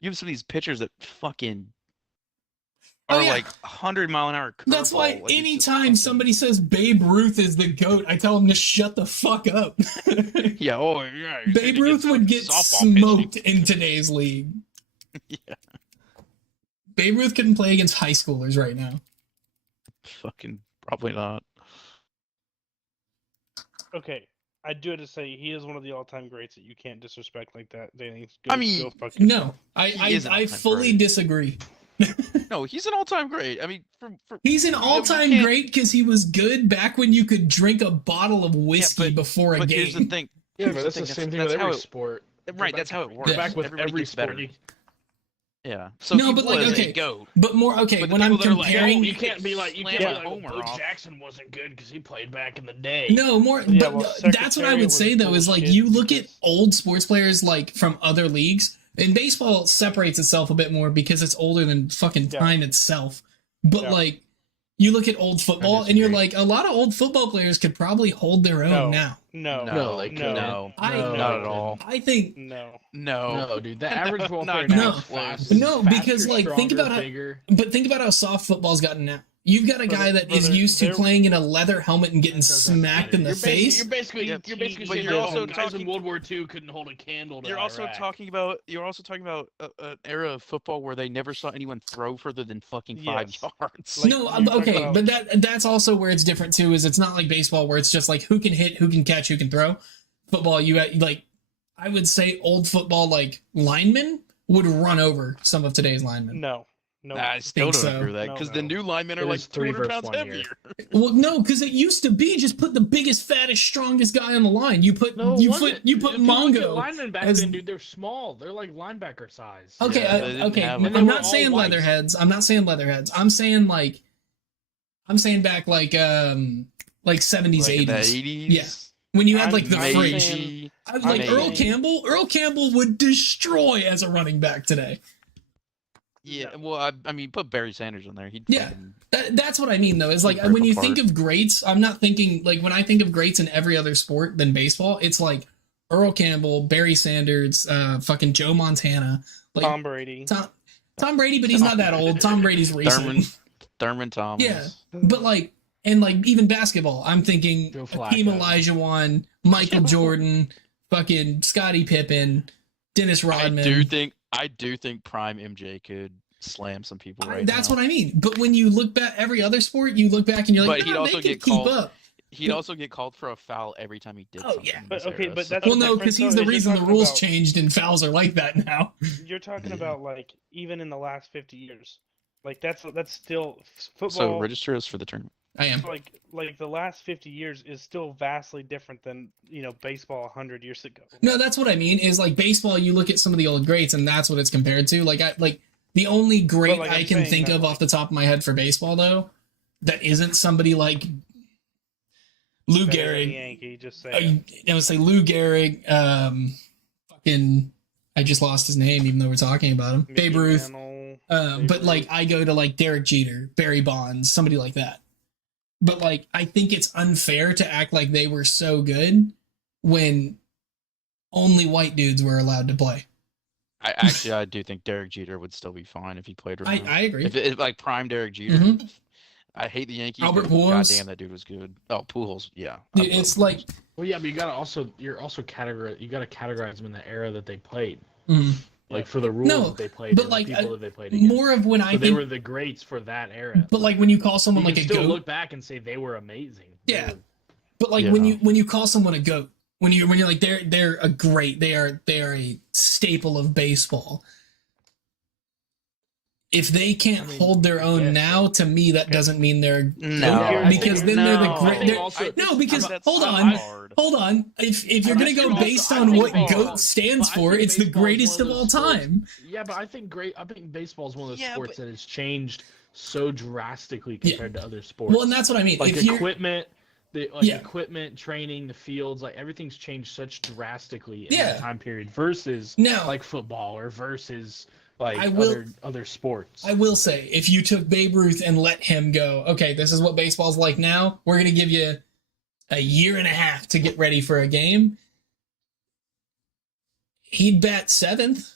You have some of these pitchers that fucking Oh, are yeah. like 100-mile-an-hour curveball. That's why like, it's just anytime fucking- somebody says Babe Ruth is the GOAT, I tell them to shut the fuck up. Yeah, oh yeah. you're Babe gonna Ruth would get softball smoked in today's league. pitching. Yeah, Babe Ruth couldn't play against high schoolers right now. fucking probably not. Okay, I do have to say he is one of the all-time greats that you can't disrespect like that. Danny, I mean, go fuck No, yourself. He is an I all-time fully great. disagree. No, he's an all-time great. I mean, for He's an you all-time can't- great because he was good back when you could drink a bottle of whiskey before a But game. here's the thing. Yeah, Here's but that's the thing, same thing that's with how every it- sport. Right, that's how it works. Yeah. Back with Everybody every gets sport. better. You, Yeah. So No, he but, like, was okay, a GOAT. But more okay But the when I'm people that are like, comparing. "Oh, you can't be like, Slam a homer Bo off." Jackson wasn't good because he played back in the day. No, more. Yeah, but well, that's what I would say though is like Secretariat was you bullshit look at because- old sports players like from other leagues, and baseball separates itself a bit more because it's older than fucking Yeah. time itself. But Yeah. like you look at old football, and you're disagree. like a lot of old football players could probably hold their own No. now. No, No, they couldn't. no, I- not at all. I think no. No, No, dude, the average football No, player no, now no. is fast. No, faster, because, like, think stronger, about how- bigger. But think about how soft football's gotten now. You've got a guy that is Brother, used to there- playing in a leather helmet and getting That doesn't smacked in the You're face. You're basically, Yeah, you're basically but saying you're that also guys talking- in World War II couldn't hold a candle to You're also Iraq. talking about an era of football where they never saw anyone throw further than fucking 5 Yes. yards. Like, No, you're talking okay, about- but that's also where it's different too. Is it's not like baseball where it's just like who can hit, who can catch, who can throw. Football, you like, I would say old football like linemen would run over some of today's linemen. No. I still don't so. agree with that No, because no. the new linemen are It like is 3 200 versus pounds 1 here. heavier. Well, no, because it used to be just put the biggest, fattest, strongest guy on the line. You put No, you wasn't put it? you put If you look at Mongo. linemen back as- then, dude, they're small. They're like linebacker size. Okay, Yeah, they didn't okay. have I'm them. And they were not all saying white. leatherheads. I'm not saying leatherheads. I'm saying back like 70s, Like in the 80s. 80s. Yeah. When you had I'm like the not fridge. saying- I was like Maybe. Earl Campbell would destroy as a running back today. Yeah, well, I mean, put Barry Sanders in there. He'd Yeah. fucking- That's what I mean though. Is like Rip when you apart. think of greats, I'm not thinking like when I think of greats in every other sport than baseball, it's like Earl Campbell, Barry Sanders, fucking Joe Montana, like Tom Brady. Tom Brady, but he's not that old. Tom Brady's recent. Thurman Thomas. Yeah. But like, and like even basketball, I'm thinking Joe Hakeem Flacco. Olajuwon, Michael Jordan, fucking Scottie Pippen, Dennis Rodman. I do think prime MJ could slam some people right That's now. what I mean. But when you look back every other sport, you look back and you're like, But he'd "Nah, also they get could keep called- up." He'd also get called for a foul every time he did Oh, something. yeah. in But this okay, era, but so- that's Well, the no, because difference, he's though, the is you're reason the talking rules about- changed and fouls are like that now. You're talking Yeah. about like even in the last 50 years, like that's still football. So register us for the tournament. I am. like the last 50 years is still vastly different than baseball 100 years ago. No, that's what I mean. Is like baseball. You look at some of the old greats, and that's what it's compared to. Like the only great like I I'm can saying think that, of like- off the top of my head for baseball, though, that isn't somebody like Lou Better than Gehrig. Yankee, just say. I would say Lou Gehrig. Fucking, I just lost his name, even though we're talking about him. Babe Ruth. But like I go to like Derek Jeter, Barry Bonds, somebody like that. But like I think it's unfair to act like they were so good when only white dudes were allowed to play. I do think Derek Jeter would still be fine if he played right now. I agree. If like prime Derek Jeter. Mhm. I hate the Yankees. Albert but Pujols. goddamn, that dude was good. Oh, Pujols, yeah. Dude, I love it's like Well, yeah, but you gotta categorize. You gotta categorize them in the era that they played, mm, like for the rules No, that they played, but and like, the people that they played against. more of when So I they think. were the greats for that era. But like when you call someone you like can a still goat. look back and say they were amazing. They Yeah. were- But like Yeah. when you call someone a goat, when you're like they're a great, they are a staple of baseball. If they can't hold their own yes. now, to me that doesn't mean they're No, because then they're the no. great. I think they're- also- No, because That's hold so on, hard. hold on. If you're gonna I go think based also- I on think what baseball- GOAT stands but I for, think it's the baseball is greatest one of of all those sports- time. Yeah, but I think baseball is one of those Yeah, sports but- that has changed so drastically Yeah. compared to other sports. Well, and that's what I mean. like If you're equipment, Yeah. equipment, training, the fields, like everything's changed such drastically in Yeah. that time period versus now, like football or versus like I will- other sports. I will say, if you took Babe Ruth and let him go, okay, this is what baseball's like now. We're gonna give you a year and a half to get ready for a game, he'd bat seventh.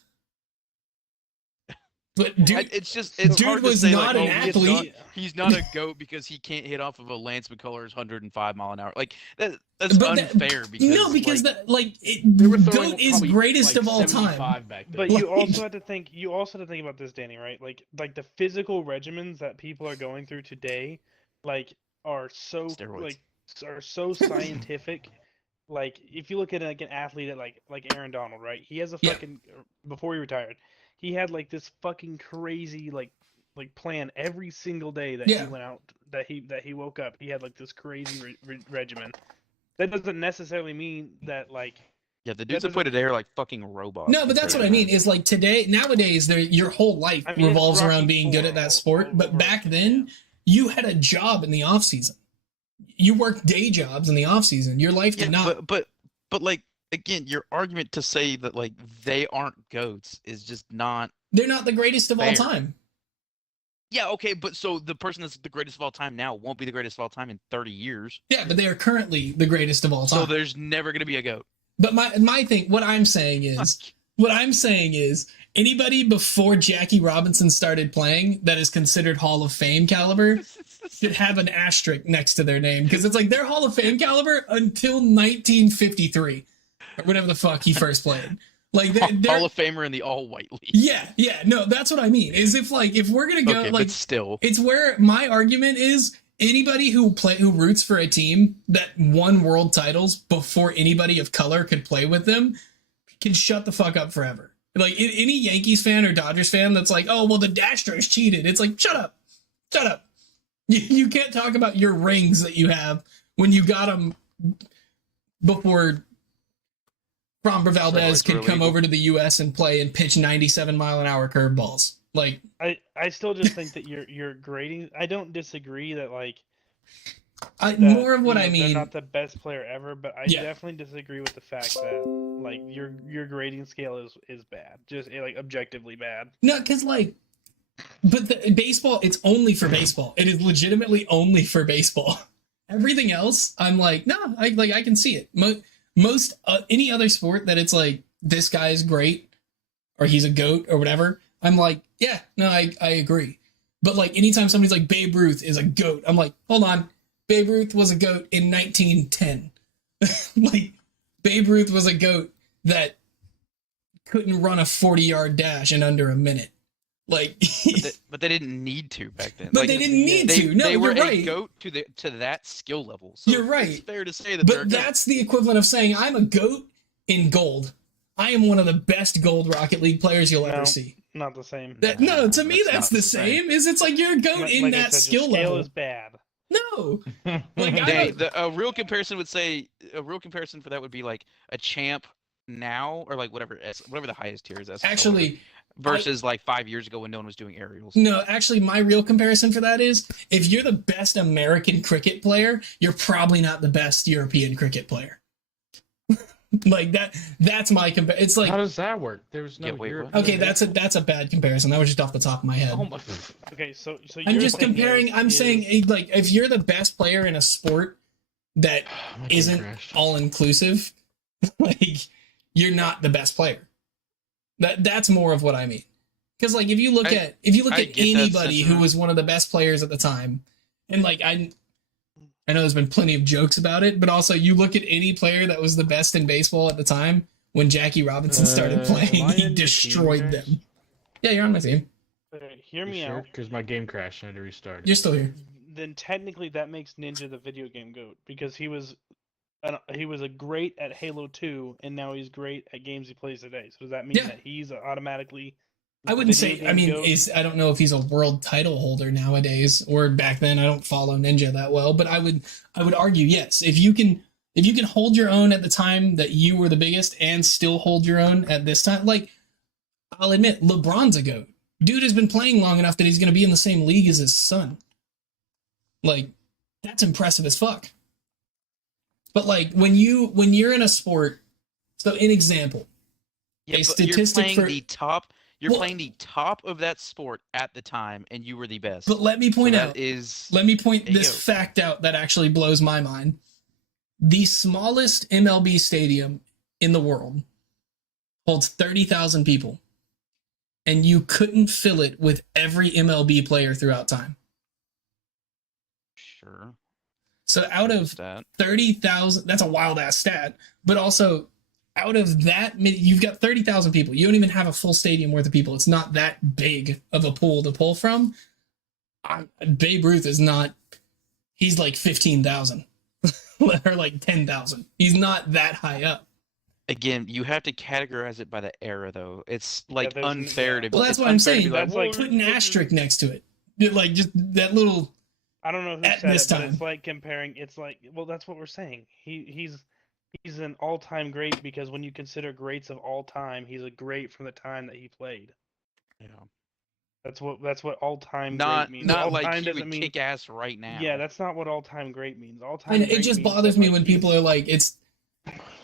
But dude, it's dude hard to was say not like, an oh, athlete. he's not a goat because he can't hit off of a Lance McCullers 105 mile an hour. Like that's But unfair because no, because like, They were throwing GOAT is probably, greatest like, of all time. 75 back then. But Like- you also have to think. You also have to think about this, Danny. Right? Like the physical regimens that people are going through today, like are so Steroids. are so scientific. Like if you look at like an athlete at like Aaron Donald, right? He has a Yeah. fucking before he retired, he had like this fucking crazy like plan every single day that Yeah. he went out that he woke up. He had like this crazy regimen. That doesn't necessarily mean that like yeah, the dudes that that play today are like fucking robots. No, but that's what I mean. Is like today, nowadays, your whole life I mean, it's revolves Rocky around being good IV at that sport. But over back again, then, you had a job in the off season. You worked day jobs in the off season. Your life Yeah, did not. but like again, your argument to say that like they aren't goats is just not. They're not the greatest of all Fair. time. Yeah, okay, but so the person that's the greatest of all time now won't be the greatest of all time in 30 years. Yeah, but they are currently the greatest of all time. So there's never gonna be a goat. But my thing, what I'm saying is, anybody before Jackie Robinson started playing that is considered Hall of Fame caliber should have an asterisk next to their name because it's like they're Hall of Fame caliber until 1953 or whatever the fuck he first played. Like they're Hall of Famer in the all-white league. yeah, no, that's what I mean. Is if we're gonna go Okay, like but still. it's where my argument is anybody who roots for a team that won world titles before anybody of color could play with them can shut the fuck up forever. Like any Yankees fan or Dodgers fan that's like, oh well, the Astros cheated. It's like shut up. You can't talk about your rings that you have when you got them before Framber Valdez Steroids were could come illegal. over to the U.S. and play and pitch 97-mile-an-hour curveballs. Like, I still just think that you're grading. I don't disagree that like more of what I they're mean. not the best player ever, but I Yeah. definitely disagree with the fact that like your grading scale is bad, just like objectively bad. No, because but the baseball, it's only for baseball. It is legitimately only for baseball. Everything else, I'm like, no, I can see it. Most any other sport that it's like this guy is great or he's a goat or whatever, I'm like, yeah, no, I agree. But like anytime somebody's like Babe Ruth is a goat, I'm like, hold on, Babe Ruth was a goat in 1910. Like Babe Ruth was a goat that couldn't run a 40-yard dash in under a minute. Like, But they didn't need to back then. but Like, they didn't need they, to. No, they were you're a right. goat to that skill level. So You're right. It's fair to say that they're a But goat. that's the equivalent of saying I'm a goat in gold. I am one of the best gold Rocket League players you'll ever No. see. Not the same. No, to me That's that's not the the same. same. Is it's like you're a goat in Like I that said, skill your scale level. is bad. No, like I Dang, don't, a real comparison for that would be like a champ now or like whatever the highest tier is. actually versus like 5 years ago when no one was doing aerials. no. Actually, my real comparison for that is if you're the best American cricket player, you're probably not the best European cricket player. Like that. That's my It's like How does that work? There's no Yeah, wait, Europe. what? okay, that's a bad comparison. That was just off the top of my head. Oh my. Okay, so I'm your just thing comparing. I'm is- saying like if you're the best player in a sport that My game isn't crashed. all inclusive, like you're not the best player. That's more of what I mean. Because like if you look I at get that anybody who sentiment. was one of the best players at the time, and like I know there's been plenty of jokes about it, but also you look at any player that was the best in baseball at the time when Jackie Robinson started am playing, I he in your destroyed team, them. guys? Yeah, you're on my team. hear me out. Because my game crashed. I had to restart it. You're still here. Then technically that makes Ninja the video game goat because he was a great at Halo 2 and now he's great at games he plays today. So does that mean Yeah. that he's automatically I wouldn't video say. I game mean, goat? I don't know if he's a world title holder nowadays or back then. I don't follow Ninja that well, but I would argue yes. If you can hold your own at the time that you were the biggest and still hold your own at this time, like I'll admit, LeBron's a goat. Dude has been playing long enough that he's going to be in the same league as his son. Like that's impressive as fuck. But like when you're in a sport, so an example, Yeah, a but statistic you're playing for- the top. You're Well- playing the top of that sport at the time, and you were the best. but let me So point that out. is Let me point There you this go. fact out that actually blows my mind. The smallest MLB stadium in the world holds 30,000 people, and you couldn't fill it with every MLB player throughout time. Sure. So out of 30,000, that's a wild ass stat, but also out of that, you've got 30,000 people. You don't even have a full stadium worth of people. It's not that big of a pool to pull from. Babe Ruth is not, he's like 15,000 or like 10,000. He's not that high up. Again, you have to categorize it by the era, though. It's like there's unfair to. Well, that's it's what I'm unfair to saying. be like, That's like- Put an asterisk next to it. Like just that little. I don't know who At said this it, but time. it's like comparing. It's like, well, that's what we're saying. He's an all-time great because when you consider greats of all time, he's a great from the time that he played. Yeah. That's what all-time Not great means. not all-time like he doesn't would mean. kick ass right now. Yeah, that's not what all-time great means. All-time. And it great just means bothers that, me like, when people are like, it's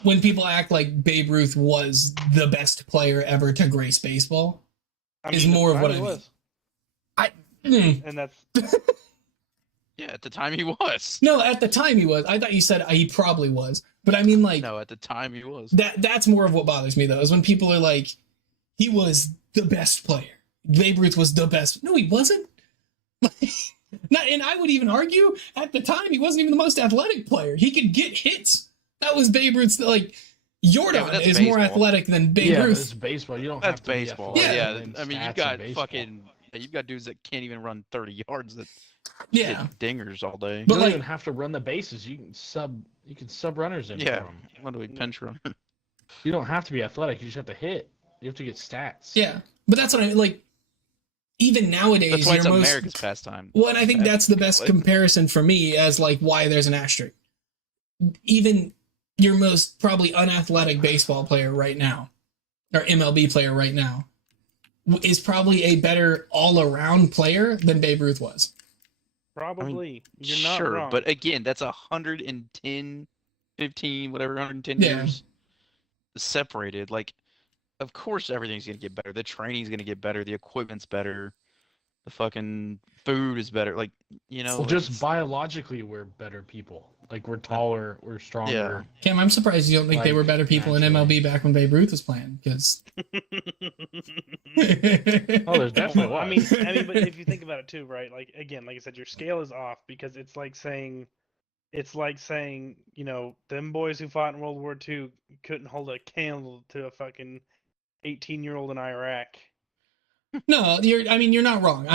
when people act like Babe Ruth was the best player ever to grace baseball. is more of what I mean. And that's Yeah, at the time he was. No, at the time he was. I thought you said he probably was, but I mean like No, at the time he was. that's more of what bothers me though, is when people are like, he was the best player. Babe Ruth was the best. No, he wasn't. Not, and I would even argue at the time he wasn't even the most athletic player. He could get hits. That was Babe Ruth's. Like Jordan but that's is more baseball. athletic than Babe Yeah, but Ruth. it's baseball. You don't That's have to be baseball. athletic Yeah. to win I mean, stats you've in got baseball. you've got dudes that can't even run 30 yards that Yeah, hit dingers all day. You But don't like- even have to run the bases. You can sub runners in Yeah. for 'em. What do we pinch run? You don't have to be athletic. You just have to hit. You have to get stats. yeah. But that's what I like. Even nowadays, That's why it's your most America's pastime. well, and I think that's the best Like- comparison for me as like why there's an asterisk. Even your most probably unathletic baseball player right now, or MLB player right now, is probably a better all-around player than Babe Ruth was. probably. You're not Sure, wrong. but again, that's 110, 15, whatever, 110 Yeah. years separated. Like, of course everything's gonna get better. The training's gonna get better. The equipment's better. The fucking food is better. Like, you know, Well, like, just it's- biologically, we're better people. Like we're taller, we're stronger. Cam, I'm surprised you don't think they Like, were better people in naturally. MLB back when Babe Ruth was playing, because. Oh, there's definitely Well, was. but if you think about it too, right? Like again, like I said, your scale is off because it's like saying, you know, them boys who fought in World War II couldn't hold a candle to a fucking 18-year-old in Iraq. No, you're not wrong.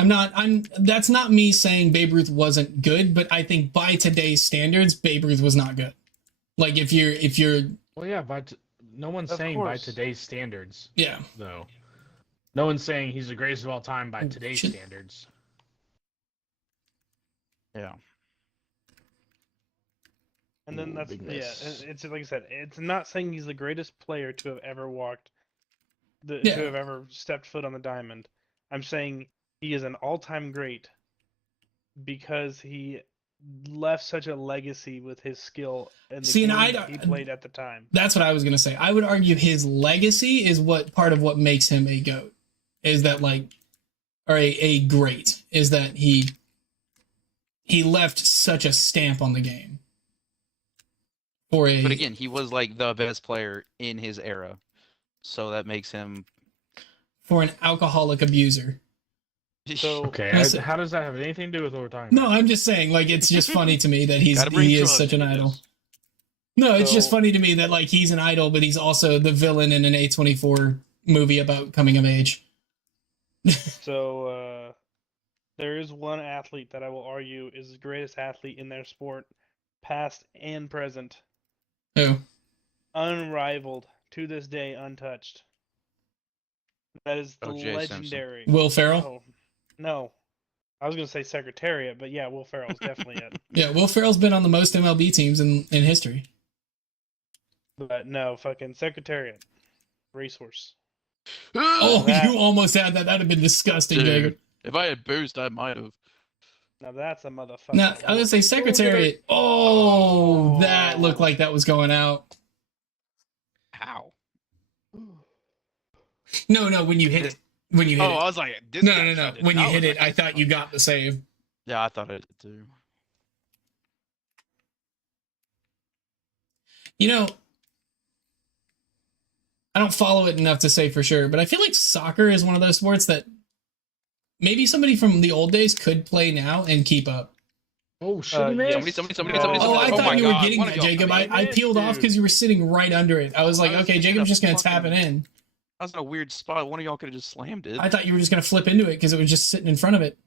That's not me saying Babe Ruth wasn't good, but I think by today's standards, Babe Ruth was not good. Like if you're Well, yeah, no one's Of saying by course. today's standards, yeah. though. No one's saying he's the greatest of all time by Oh, today's shit. standards. yeah. And then Ooh, that's big yeah. miss. It's like I said, it's not saying he's the greatest player to have ever walked, Yeah. to have ever stepped foot on the diamond. I'm saying he is an all-time great because he left such a legacy with his skill and the See, and game that he played at the time. That's what I was gonna say. I would argue his legacy is what part of what makes him a GOAT. Is that like, or a great, is that he left such a stamp on the game. For a But again, he was like the best player in his era, so that makes him. for an alcoholic abuser. So Okay, Listen- how does that have anything to do with what we're talking No, about? I'm just saying, like, it's just funny to me that Gotta bring he is drugs such an into idol. this. No, it's just So- funny to me that like he's an idol, but he's also the villain in an A24 movie about coming of age. So there is one athlete that I will argue is the greatest athlete in their sport, past and present, Who? unrivaled to this day, untouched. That is the O.J. Simpson. legendary. Will Ferrell? No. I was gonna say Secretariat, but yeah, Will Ferrell's definitely it. Yeah, Will Ferrell's been on the most MLB teams in history. But no, fucking Secretariat, racehorse. Oh, that- you almost had that. That'd have been disgusting, Dude. Jacob. If I had boost, I might have. Now that's a motherfucker. Now, I was gonna say Secretariat. Oh, that looked like that was going out. How? No, when you hit it. When you hit Oh, I it. was like, this No, guy no. tried to When you know hit if it, I could thought you stop. got the save. Yeah, I thought I did too. You know, I don't follow it enough to say for sure, but I feel like soccer is one of those sports that maybe somebody from the old days could play now and keep up. Oh, shit, he yes. missed. Somebody. Oh, I Oh thought my you were God, getting one that, of y'all- Jacob. I mean, I peeled off dude. because you were sitting right under it. I was like, I was okay, thinking Jacob's of just going to tap it fucking- in. I was in a weird spot. One of y'all could have just slammed it. I thought you were just going to flip into it because it was just sitting in front of it.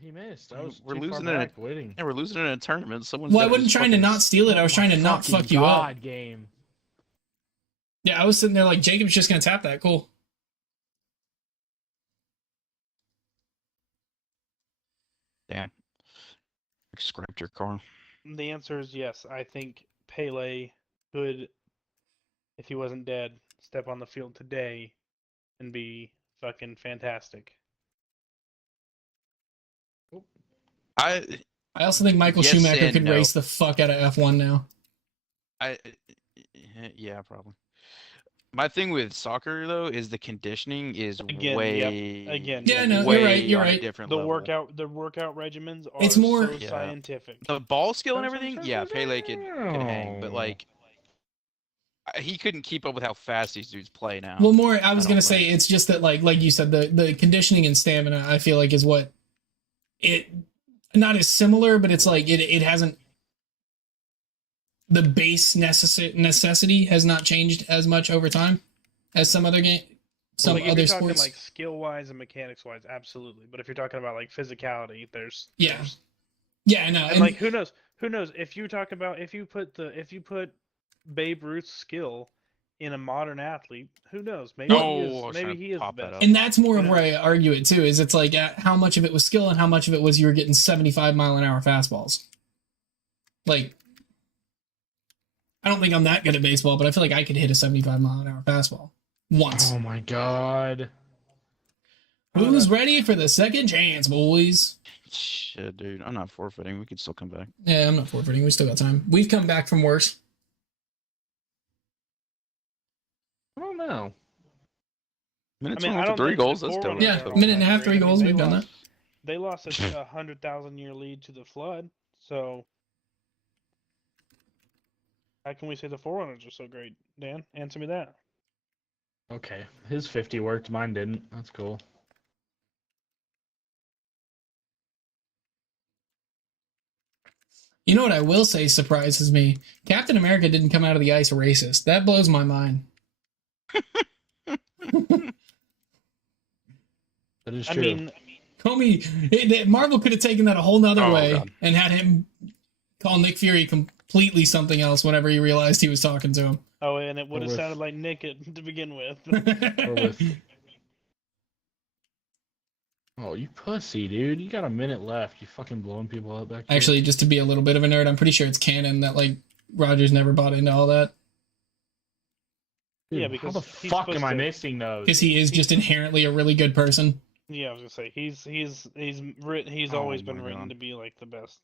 He missed. I was We're too losing far it. back waiting. Yeah, we're losing in a tournament. Someone's Well, I gotta wasn't just trying to fucking not steal it. I was Oh trying my to not fucking fuck you up. God, game. Yeah, I was sitting there like, Jacob's just going to tap that. Cool. Damn. Scraped your car. The answer is yes. I think Pele could, if he wasn't dead, step on the field today and be fucking fantastic. I also think Michael Yes Schumacher and could no. race the fuck out of F1 now. Yeah, probably. My thing with soccer though is the conditioning is Again, way yep, again, Yeah, no, way you're right, you're on a right. different The level. workout regimens are It's more- so Yeah. scientific. The ball skill and everything, yeah, Pele could hang, but like he couldn't keep up with how fast these dudes play now. Well, more, I was don't going to say, think. it's just that, like you said, the conditioning and stamina, I feel like, is what it, not as similar, but it's like, it hasn't, the base necessity has not changed as much over time as some other game, some Like, if other you're talking sports. like skill wise and mechanics wise, absolutely. But if you're talking about like physicality, there's Yeah. there's- Yeah, no, and like who knows if you talk about if you put Babe Ruth's skill in a modern athlete, who knows? Maybe Oh, I he was is maybe trying to he is the pop that best. up. and that's more of Yeah. where I argue it too. Is it's like how much of it was skill and how much of it was you were getting 75-mile-an-hour fastballs. Like, I don't think I'm that good at baseball, but I feel like I could hit a 75-mile-an-hour fastball once. Oh my God. Who's ready for the second chance, boys? Shit, dude, I'm not forfeiting. We could still come back. Yeah, I'm not forfeiting. We still got time. We've come back from worse. I don't know. Minutes I mean, I went don't for 3 think goals. the That's Forerunners dope. Yeah, are all minute and a that half, 3 great. I mean, goals. they We've done that. lost- They lost a 100,000-year lead to the Flood, so how can we say the Forerunners are so great? Dan, answer me that. Okay. His 50 worked. Mine didn't. That's cool. You know what I will say surprises me? Captain America didn't come out of the ice racist. That blows my mind. That is I true. mean, Homie, Marvel could have taken that a whole nother Oh, way God. and had him call Nick Fury completely something else whenever he realized he was talking to him. oh, and it would have with- sounded like Nick to begin with. Or with... Oh, you pussy, dude. You got a minute left. You fucking blowing people up back here. Actually, just to be a little bit of a nerd, I'm pretty sure it's canon that, like, Rogers never bought into all that. Dude, Yeah, how because the he's fuck am supposed I to- missing those? Because he is just inherently a really good person. Yeah, I was gonna say he's written. He's Oh always my been written God. to be like the best.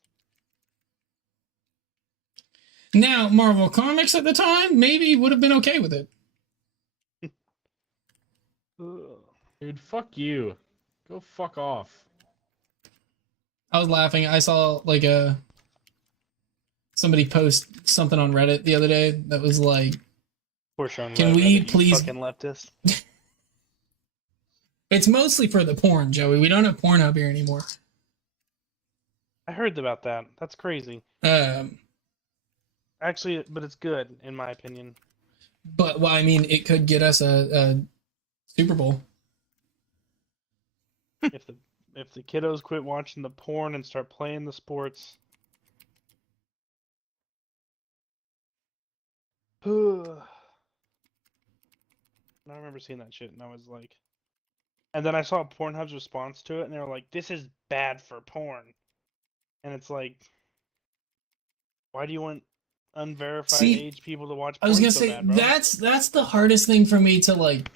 Now, Marvel Comics at the time maybe would have been okay with it. Ugh. Dude, fuck you. Go fuck off. I was laughing. I saw, like, somebody post something on Reddit the other day that was like, Poor Sean. Can Reddit, we you please- fucking leftist? it's mostly for the porn, Joey. We don't have Pornhub here anymore. I heard about that. That's crazy. Actually, but it's good in my opinion. But, well, I mean, it could get us a Super Bowl. If the kiddos quit watching the porn and start playing the sports. I remember seeing that shit and I was like, and then I saw Pornhub's response to it and they were like, "This is bad for porn," and it's like, why do you want unverified See, age people to watch? I was porn gonna so say bad, bro? that's the hardest thing for me to, like,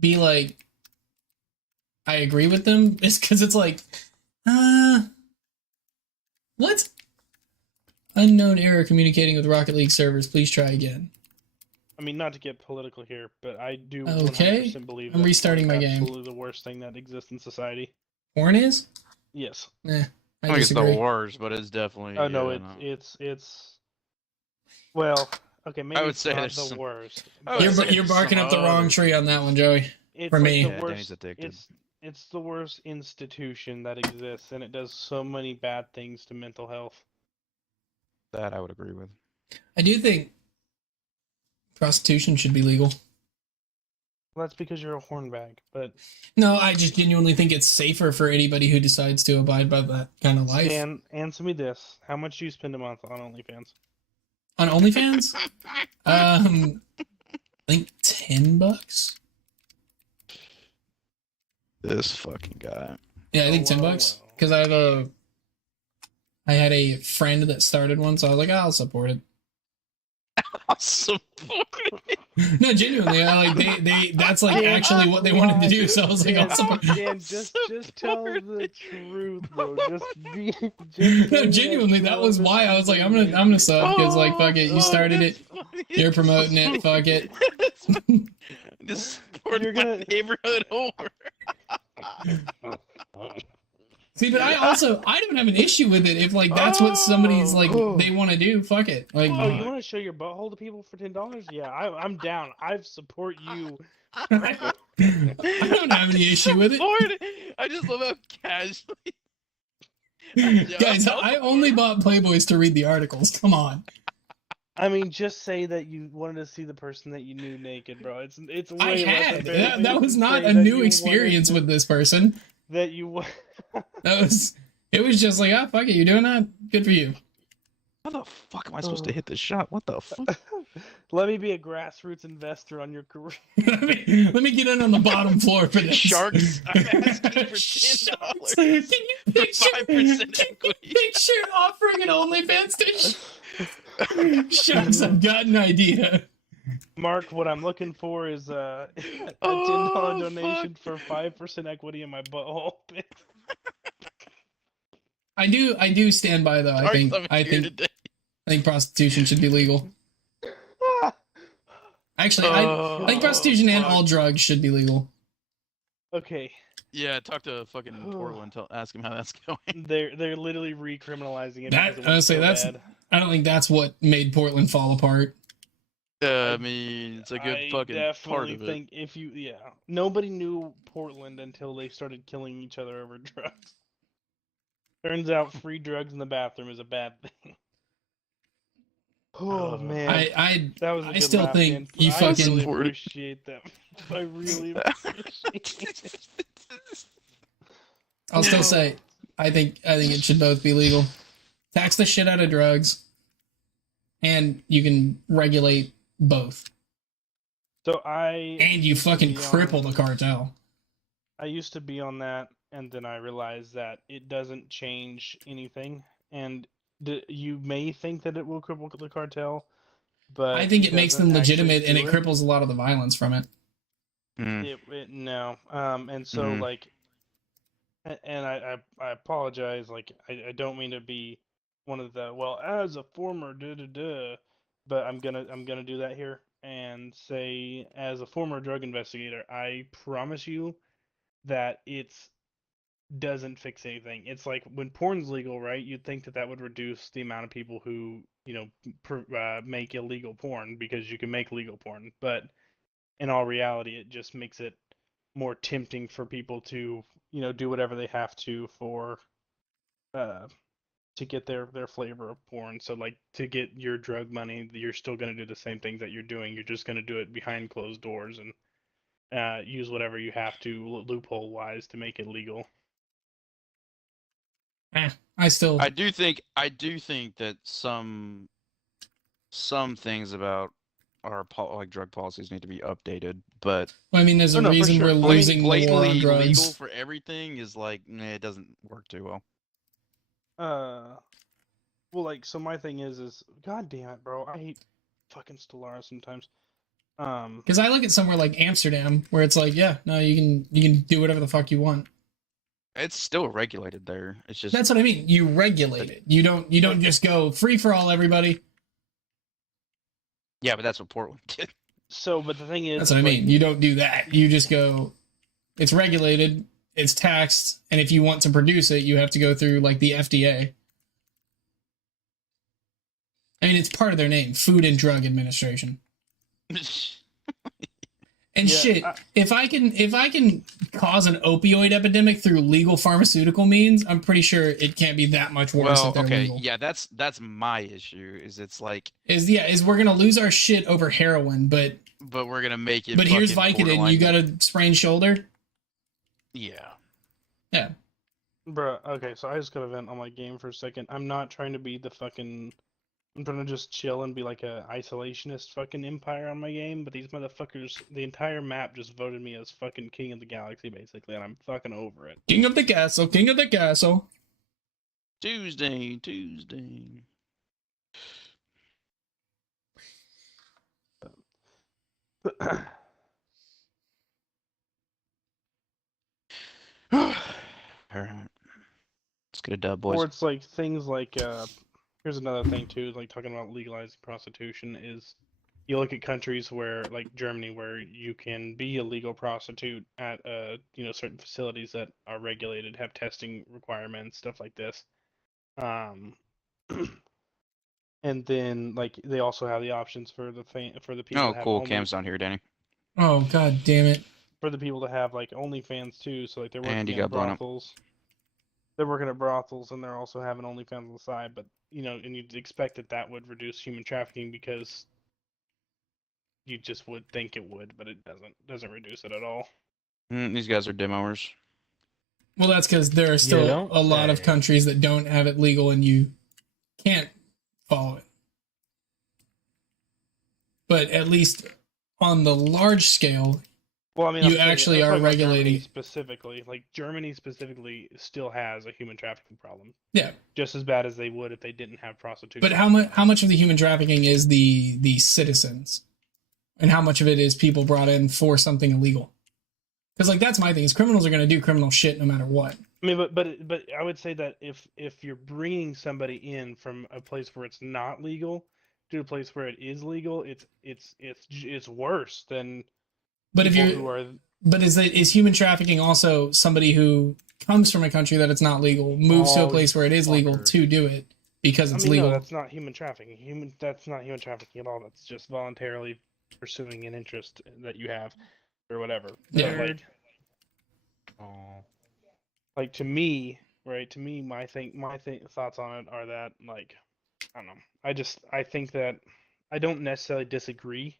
be like, I agree with them, is because it's like, what? Unknown error communicating with Rocket League servers. Please try again. I mean, not to get political here, but I do Okay, 100% believe I'm that restarting porn is my game. absolutely the worst thing that exists in society. Porn is? Yes. I I think it's disagree. the worst, but it's definitely. Oh no, yeah, it's well, Okay, maybe would it's say not there's the some- worst. I would You're say you're there's barking some up the wrong other- tree on that one, Joey. It's for like me. the Yeah, Danny's worst. addicted. It's the worst institution that exists, and it does so many bad things to mental health. That I would agree with. I do think prostitution should be legal. Well, that's because you're a hornbag. But No, I just genuinely think it's safer for anybody who decides to abide by that kind of life. Dan, answer me this: how much do you spend a month on OnlyFans? On OnlyFans, I think $10. This fucking guy. Yeah, I think Oh, $10 well. because I had a friend that started one, so I was like, I'll support it. I'll support it. No, genuinely, I like they that's like actually what they wanted to do. So I was like, I'll support. Dan, just tell the truth, though. Just be. Just No, genuinely, that was why I was like, I'm gonna sub because like fuck it, you started it, you're promoting it, fuck it. Just support You're my gonna- neighborhood whore. See, but I don't have an issue with it if like that's what somebody's like they want to do. Fuck it, like Oh, you want to show your butthole to people for $10? Yeah, I'm down. I support you. I don't have any issue with it. Lord, I just love how casually. Guys, I only bought Playboys to read the articles. Come on. I mean, just say that you wanted to see the person that you knew naked, bro. It's way I less had embarrassing that was to not say a that new you experience wanted with this person. that you. It was just like, ah, fuck it, you're doing that. Good for you. How the fuck am I supposed to hit this shot? What the fuck? Let me be a grassroots investor on your career. let me get in on the bottom floor for this. Sharks. I'm asking for Sharks. $10 Can you picture, for 5% equity. picture offering an OnlyFans to Sharks? I've got an idea. Mark, what I'm looking for is a $10 Oh, donation for 5% equity in my butthole. I do stand by though. Sharks, I'm I here today. think prostitution should be legal. Actually, I think prostitution and all drugs should be legal. Okay, Yeah, talk to fucking Portland. Ask him how that's going. they're literally recriminalizing it. That because it went honestly, so that's bad. I don't think that's what made Portland fall apart. I mean, it's a good I fucking part definitely of it. think nobody knew Portland until they started killing each other over drugs. Turns out free drugs in the bathroom is a bad thing. Oh man, I that was a good still laugh, think man. you I fucking- really appreciate that. I really appreciate it. I'll still say I think it should both be legal. Tax the shit out of drugs, and you can regulate both. So And you fucking cripple the cartel. I used to be on that, and then I realized that it doesn't change anything. And you may think that it will cripple the cartel, but I think it makes them doesn't actually legitimate, and do it cripples a lot of the violence from it. Mm. No. And so Mhm. like, and I apologize. Like I don't mean to be one of the as a former but I'm gonna do that here and say as a former drug investigator, I promise you that it's doesn't fix anything. It's like when porn's legal, right? You'd think that would reduce the amount of people who, make illegal porn because you can make legal porn. But in all reality, it just makes it more tempting for people to, do whatever they have to for, to get their flavor of porn. So like to get your drug money, you're still going to do the same things that you're doing. You're just going to do it behind closed doors and use whatever you have to loophole wise to make it legal. I still I do think that some things about our drug policies need to be updated, but I mean, there's a No, for reason sure. we're losing the war blatantly on drugs. legal for everything is like, it doesn't work too well. Well, like, so my thing is god damn it, bro, I hate fucking Stellaris sometimes. Because I look at somewhere like Amsterdam, where it's like, yeah, no, you can do whatever the fuck you want. It's still regulated there. It's just That's what I mean. You regulate it. You don't just go free for all, everybody. yeah, but that's what Portland did. So, but the thing is, That's what I like, mean. You don't do that. You just go. It's regulated. It's taxed, and if you want to produce it, you have to go through like the FDA. I mean, it's part of their name, Food and Drug Administration. And Yeah, shit, if I can cause an opioid epidemic through legal pharmaceutical means, I'm pretty sure it can't be that much worse Well, if they're okay, legal. yeah, that's my issue. Is it's like, Is we're gonna lose our shit over heroin, but but we're gonna make it. here's fucking Vicodin. borderline- You got a sprained shoulder. Yeah. Yeah. bruh. Okay, so I just gotta vent on my game for a second. I'm not trying to be the fucking. I'm trying to just chill and be like a isolationist fucking empire on my game, but these motherfuckers, the entire map just voted me as fucking king of the galaxy, basically, and I'm fucking over it. King of the castle. King of the castle. Tuesday. All right. Let's get a dub, boys. Or it's like things like here's another thing too, like talking about legalizing prostitution is you look at countries where like Germany where you can be a legal prostitute at certain facilities that are regulated, have testing requirements, stuff like this. Um and then like they also have the options for the people Oh, that have cool. only Cam's down here, Danny. Oh god damn it. for the people that have like OnlyFans too, so like they're And working you got at blown up. brothels. They're working at brothels and they're also having OnlyFans on the side, but and you'd expect that would reduce human trafficking because you just would think it would, but it doesn't reduce it at all. These guys are demoers. Well, that's because there are still don't a lot of say. countries that don't have it legal, and you can't follow it. But at least on the large scale, Well, I mean, You actually I'm are talking about regulating Germany it. specifically. Like Germany specifically still has a human trafficking problem, yeah. just as bad as they would if they didn't have prostitution. But how much of the human trafficking is the citizens, and how much of it is people brought in for something illegal? Because like that's my thing is criminals are going to do criminal shit no matter what. I mean, but I would say that if you're bringing somebody in from a place where it's not legal to a place where it is legal, it's worse than But if people you're who are. But is human trafficking also somebody who comes from a country that it's not legal, moves to a Oh, place where it is legal fucker. to do it because I it's mean, legal? no, that's not human trafficking. That's not human trafficking at all. That's just voluntarily pursuing an interest that you have, or whatever. Yeah. But, Oh. like to me, right? To me, my thoughts on it are that like, I don't know. I think that I don't necessarily disagree.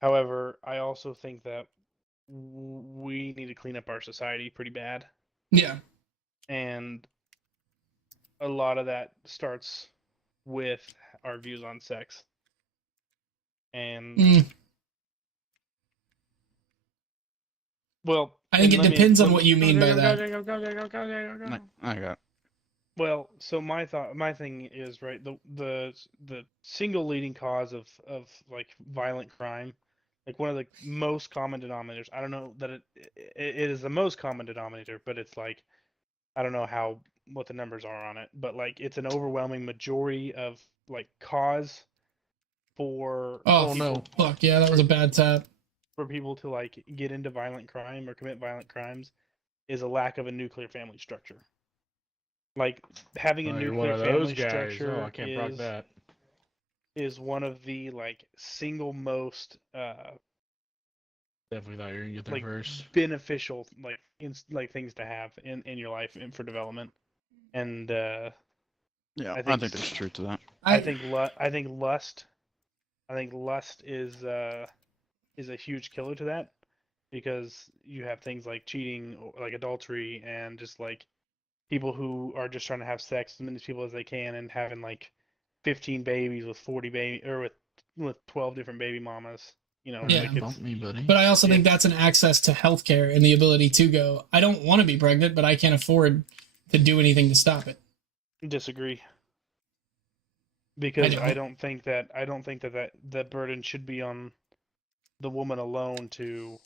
However, I also think that we need to clean up our society pretty bad, Yeah. and a lot of that starts with our views on sex. And Mm. well, I think and it depends on what you mean by that. I got. Well, so my thing is right. The single leading cause of like violent crime, like one of the most common denominators. I don't know that it is the most common denominator, but it's like I don't know what the numbers are on it, but like it's an overwhelming majority of like cause for Oh people, no! Fuck yeah, that was a bad tap. for people to like get into violent crime or commit violent crimes is a lack of a nuclear family structure. Like having a Oh, you're one nuclear of family those guys. structure Oh, I can't proc that. is one of the like single most Definitely thought you were gonna get there like first. beneficial like things to have in your life and for development. And Yeah, I I think think there's truth to that. I think lust is a huge killer to that, because you have things like cheating, like adultery, and just like people who are just trying to have sex with as many people as they can and having like 15 babies with 40 baby or with 12 different baby mamas. Yeah. Like Bump me, buddy. But I also think that's an access to healthcare and the ability to go, I don't want to be pregnant, but I can't afford to do anything to stop it. Disagree. Because don't. I don't think that burden should be on the woman alone to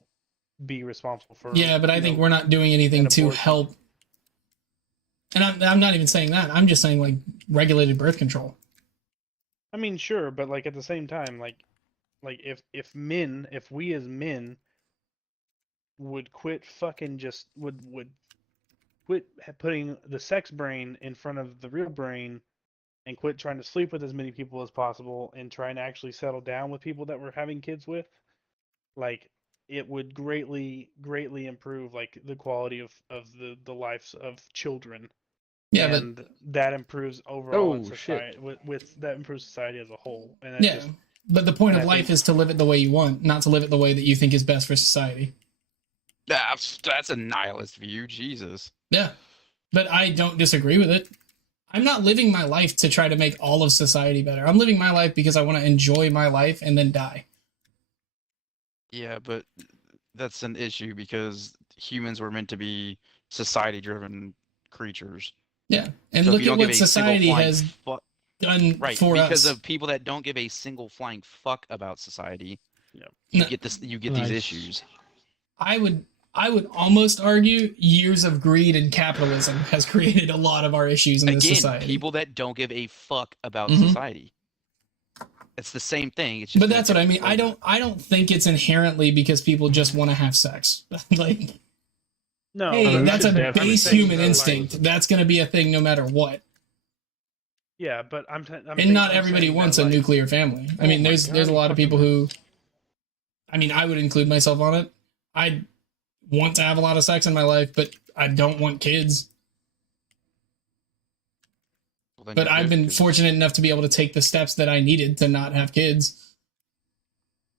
be responsible for. Yeah, but I think we're not doing anything an to abortion. help. And I'm not even saying that. I'm just saying like regulated birth control. I mean, sure, but like at the same time, like if we as men would quit fucking just would quit putting the sex brain in front of the real brain and quit trying to sleep with as many people as possible and trying to actually settle down with people that we're having kids with, like it would greatly improve like the quality of the lives of children, Yeah, but and that improves overall in Oh shit. society with that improves society as a whole, and it yeah, just but the point and of I life think is to live it the way you want, not to live it the way that you think is best for society. That's a nihilist view. Jesus. Yeah, but I don't disagree with it. I'm not living my life to try to make all of society better. I'm living my life because I want to enjoy my life and then die. Yeah, but that's an issue because humans were meant to be society-driven creatures. Yeah, and So if look you at don't give what a single society flying has fuck, done right? for Because us. of people that don't give a single flying fuck about society, yeah. you No. get this. You get these issues. I would almost argue years of greed and capitalism has created a lot of our issues in this Again, society. people that don't give a fuck about Mhm. society. It's the same thing. It's just But in a that's what I different mean. flavor. I don't think it's inherently because people just want to have sex. Like, No, hey, but that's a definitely base saying human that, like- instinct. That's going to be a thing no matter what. Yeah, but I'm And not everybody wants a nuclear family. I mean, my there's God, a lot of fucking people who, I mean, I would include myself on it. I want to have a lot of sex in my life, but I don't want kids. Well, then But you're I've good, been 'cause- fortunate enough to be able to take the steps that I needed to not have kids.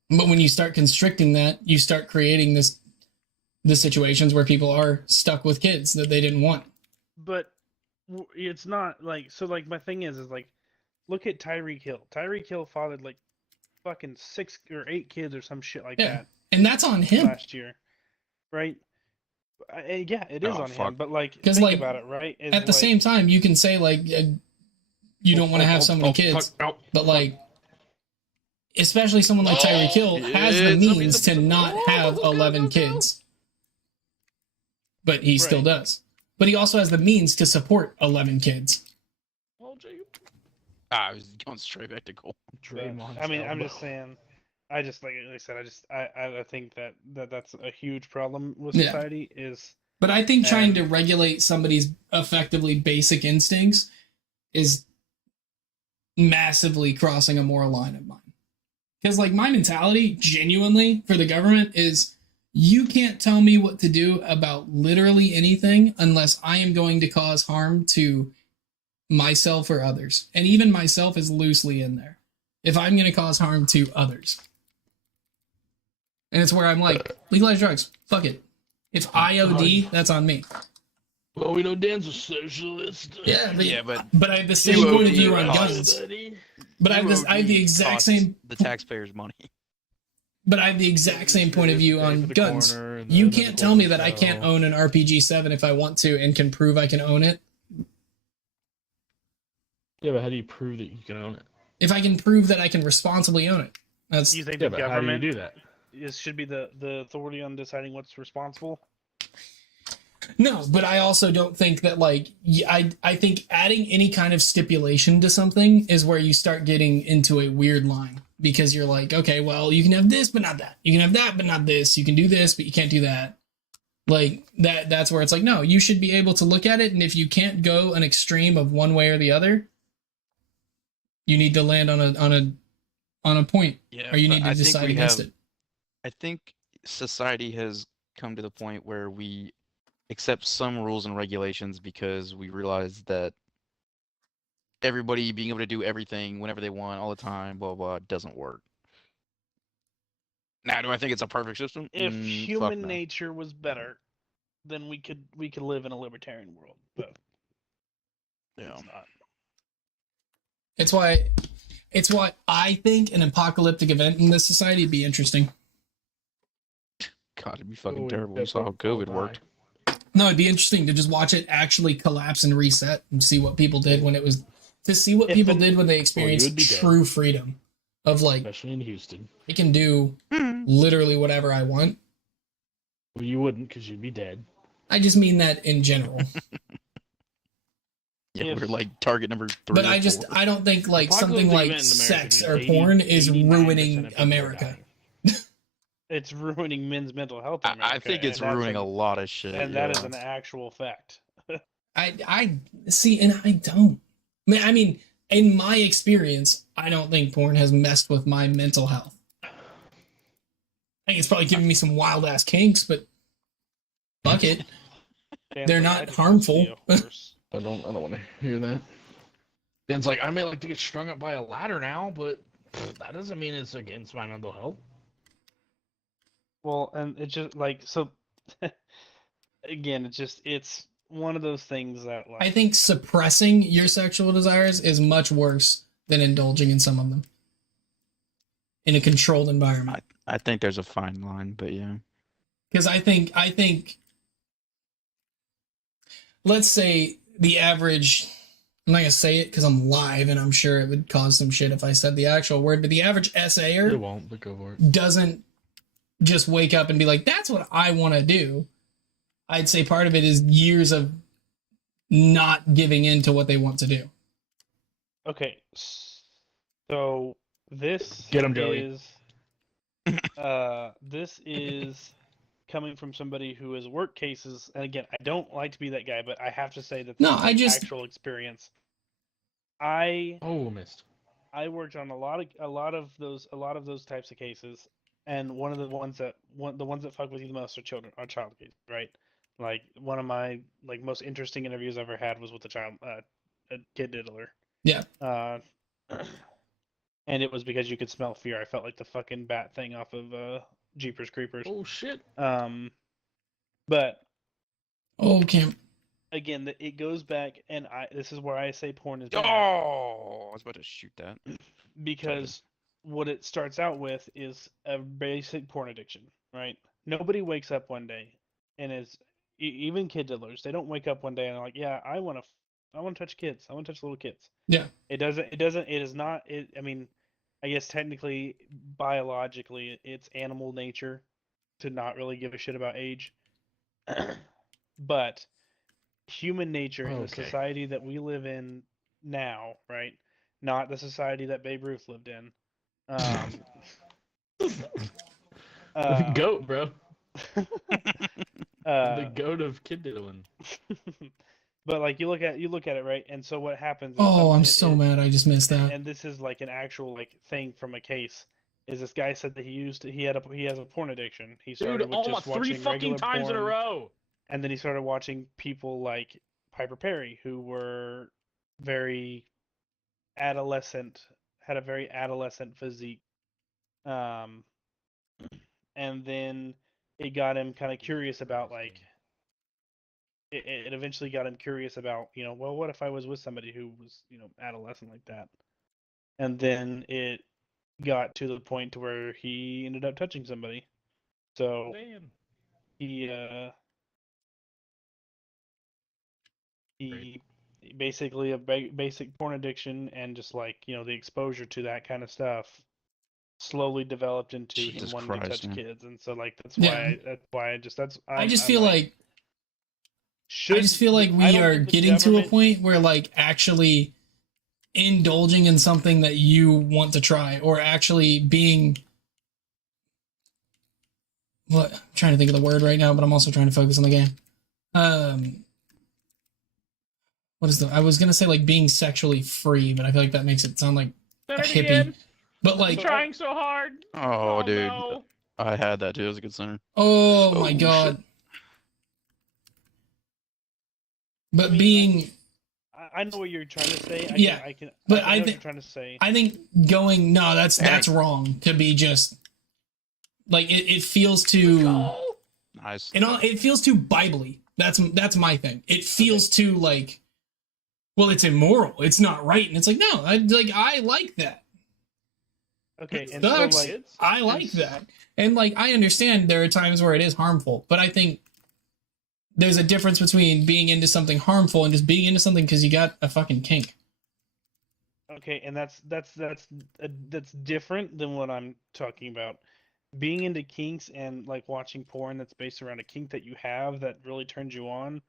But when you start constricting that, you start creating the situations where people are stuck with kids that they didn't want. But it's not like so. Like my thing is like, look at Tyreek Hill. Tyreek Hill fathered like fucking 6 or 8 kids or some shit like Yeah. that And that's on him. last year, right? Yeah, it is Oh, on fuck. him. But like, 'Cause, think like, about it, right? Is At the like, same time, you can say like you don't want to have so many kids, but like especially someone like Tyreek Hill has the kids, somebody- means to not have 11 kids. But he still Right. does. But he also has the means to support 11 kids. I was going straight back to goal. I mean, I'm just saying. I just like I said. I think that's a huge problem with Yeah. society is. But I think trying to And- regulate somebody's effectively basic instincts is massively crossing a moral line of mine. Because, like, my mentality, genuinely, for the government is you can't tell me what to do about literally anything unless I am going to cause harm to myself or others. And even myself is loosely in there. If I'm going to cause harm to others. And it's where I'm like, legalize drugs. Fuck it. If IOD, that's on me. Well, we know Dan's a socialist. Yeah, Yeah, but but I have the same point of view on costs- guns. But I have the UOD exact costs same. the taxpayers' money. But I have the exact same point of view on guns. You can't tell me that I can't own an RPG-7 if I want to and can prove I can own it. Yeah, but how do you prove that you can own it? If I can prove that I can responsibly own it. That's You think Yeah, the but how do you government do that? should be the authority on deciding what's responsible? no, but I also don't think that like I think adding any kind of stipulation to something is where you start getting into a weird line because you're like, okay, well, you can have this but not that. You can have that but not this. You can do this but you can't do that. Like that's where it's like, no, you should be able to look at it, and if you can't go an extreme of one way or the other, you need to land on a point, Yeah, or you but need to I think decide we against have- it. I think society has come to the point where we accept some rules and regulations because we realize that everybody being able to do everything whenever they want all the time, blah blah, doesn't work. Now, do I think it's a perfect system? If Fuck human no. nature was better, then we could live in a libertarian world. But Yeah. it's not. It's why I think an apocalyptic event in this society would be interesting. God, it'd be fucking Oh, terrible. You saw how COVID worked. No, it'd be interesting to just watch it actually collapse and reset and see what people did when it was to see what If people an- did when they would experienced be dead. true freedom of like Especially in Houston. I can do literally whatever I want. Well, you wouldn't because you'd be dead. I just mean that in general. Yeah, If- we're like target number 3. But or I just 4. I don't think like something Apocalyptic like event in America, sex dude, or 80 porn is 89% ruining of people are America. dying. It's ruining men's mental health. In I America, think it's and that's ruining a lot of shit. and that is yeah. an actual fact. I see, and I don't. I mean, in my experience, I don't think porn has messed with my mental health. I think it's probably giving me some wild ass kinks, but fuck it. Dan's They're like, not "I just wanna see harmful." a horse." I don't want to hear that. Dan's like, I may like to get strung up by a ladder now, but that doesn't mean it's against my mental health. Well, and it's just like so. Again, it's one of those things that I like think suppressing your sexual desires is much worse than indulging in some of them in a controlled environment. I think there's a fine line, but yeah. Because I think, let's say the average. I'm not gonna say it because I'm live and I'm sure it would cause some shit if I said the actual word. But the average It SAer won't, but go for it. doesn't just wake up and be like, "That's what I want to do." I'd say part of it is years of not giving in to what they want to do. okay. So this Get 'em, Joey. is this is coming from somebody who has worked cases, and again, I don't like to be that guy, but I have to say that this No, is I like just actual experience. I Oh, missed. I worked on a lot of those types of cases, and one of the ones that fuck with you the most are child cases, right? Like one of my like most interesting interviews I've ever had was with a kid diddler. yeah. Uh, and it was because you could smell fear. I felt like the fucking bat thing off of Jeepers Creepers. Oh shit. But Oh, Cam. again, it goes back, and this is where I say porn is bad. Oh, I was about to shoot that. Because what it starts out with is a basic porn addiction, right? Nobody wakes up one day and is even kid diddlers. They don't wake up one day and are like, yeah, I want to touch kids. I want to touch little kids. Yeah. It is not. I mean, I guess technically, biologically, it's animal nature to not really give a shit about age. But human nature in the Okay. society that we live in now, right? Not the society that Babe Ruth lived in. The goat, bro. uh, The goat of kid diddling. but like you look at it, right? And so what happens is Oh, I'm so mad I just missed that. and this is like an actual like thing from a case. Is this guy said that he has a porn addiction. He started Dude, with all just three watching fucking regular times in a porn, row. and then he started watching people like Piper Perry, who were very adolescent, had a very adolescent physique. Um, and then it got him kind of curious about like it eventually got him curious about, well, what if I was with somebody who was, adolescent like that? And then it got to the point to where he ended up touching somebody. So Damn. he basically a basic porn addiction, and just like, the exposure to that kind of stuff slowly developed into him Jesus wanting to Christ, touch man. kids. And so like that's Yeah. why I just that's I just I'm feel like, I just feel like I we don't are think the getting to a government- point where like actually indulging in something that you want to try, or actually being what I'm trying to think of the word right now, but I'm also trying to focus on the game. What is I was gonna say like being sexually free, but I feel like that makes it sound like a hippie. Again. But I'm like, trying so hard. Oh, dude. No. I had that too. It was a good center. oh my Oh, god. shit. But I mean, being I know what you're trying to say. Yeah, but I I know what think- you're trying to say. I think going no, that's wrong to be just like it feels too Go. Nice. it feels too biblically. That's my thing. It feels too like, well, it's immoral. It's not right, and it's like no, I like that. Okay, and Sucks. so like I like that, and like I understand there are times where it is harmful, but I think there's a difference between being into something harmful and just being into something because you got a fucking kink. okay, and that's different than what I'm talking about. Being into kinks and like watching porn that's based around a kink that you have that really turns you on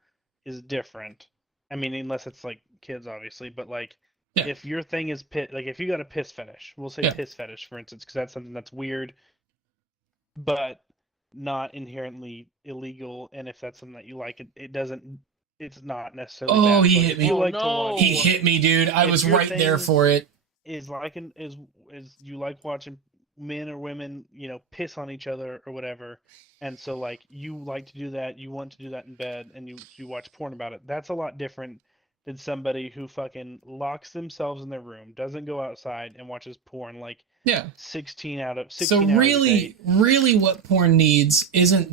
is different. I mean, unless it's like kids, obviously, but like Yeah. if your thing is like if you got a piss fetish, we'll say Yeah. piss fetish, for instance, because that's something that's weird, but not inherently illegal. And if that's something that you like, it doesn't it's not necessarily. Oh, bad. he Like, hit if me. you Oh, like to no. watch, He hit me, dude. I If was your right there thing- for it. is you like watching men or women, piss on each other or whatever, and so like you like to do that, you want to do that in bed, and you watch porn about it. That's a lot different than somebody who fucking locks themselves in their room, doesn't go outside, and watches porn like Yeah. 16 out of So 16 hours a really, day. really, what porn needs isn't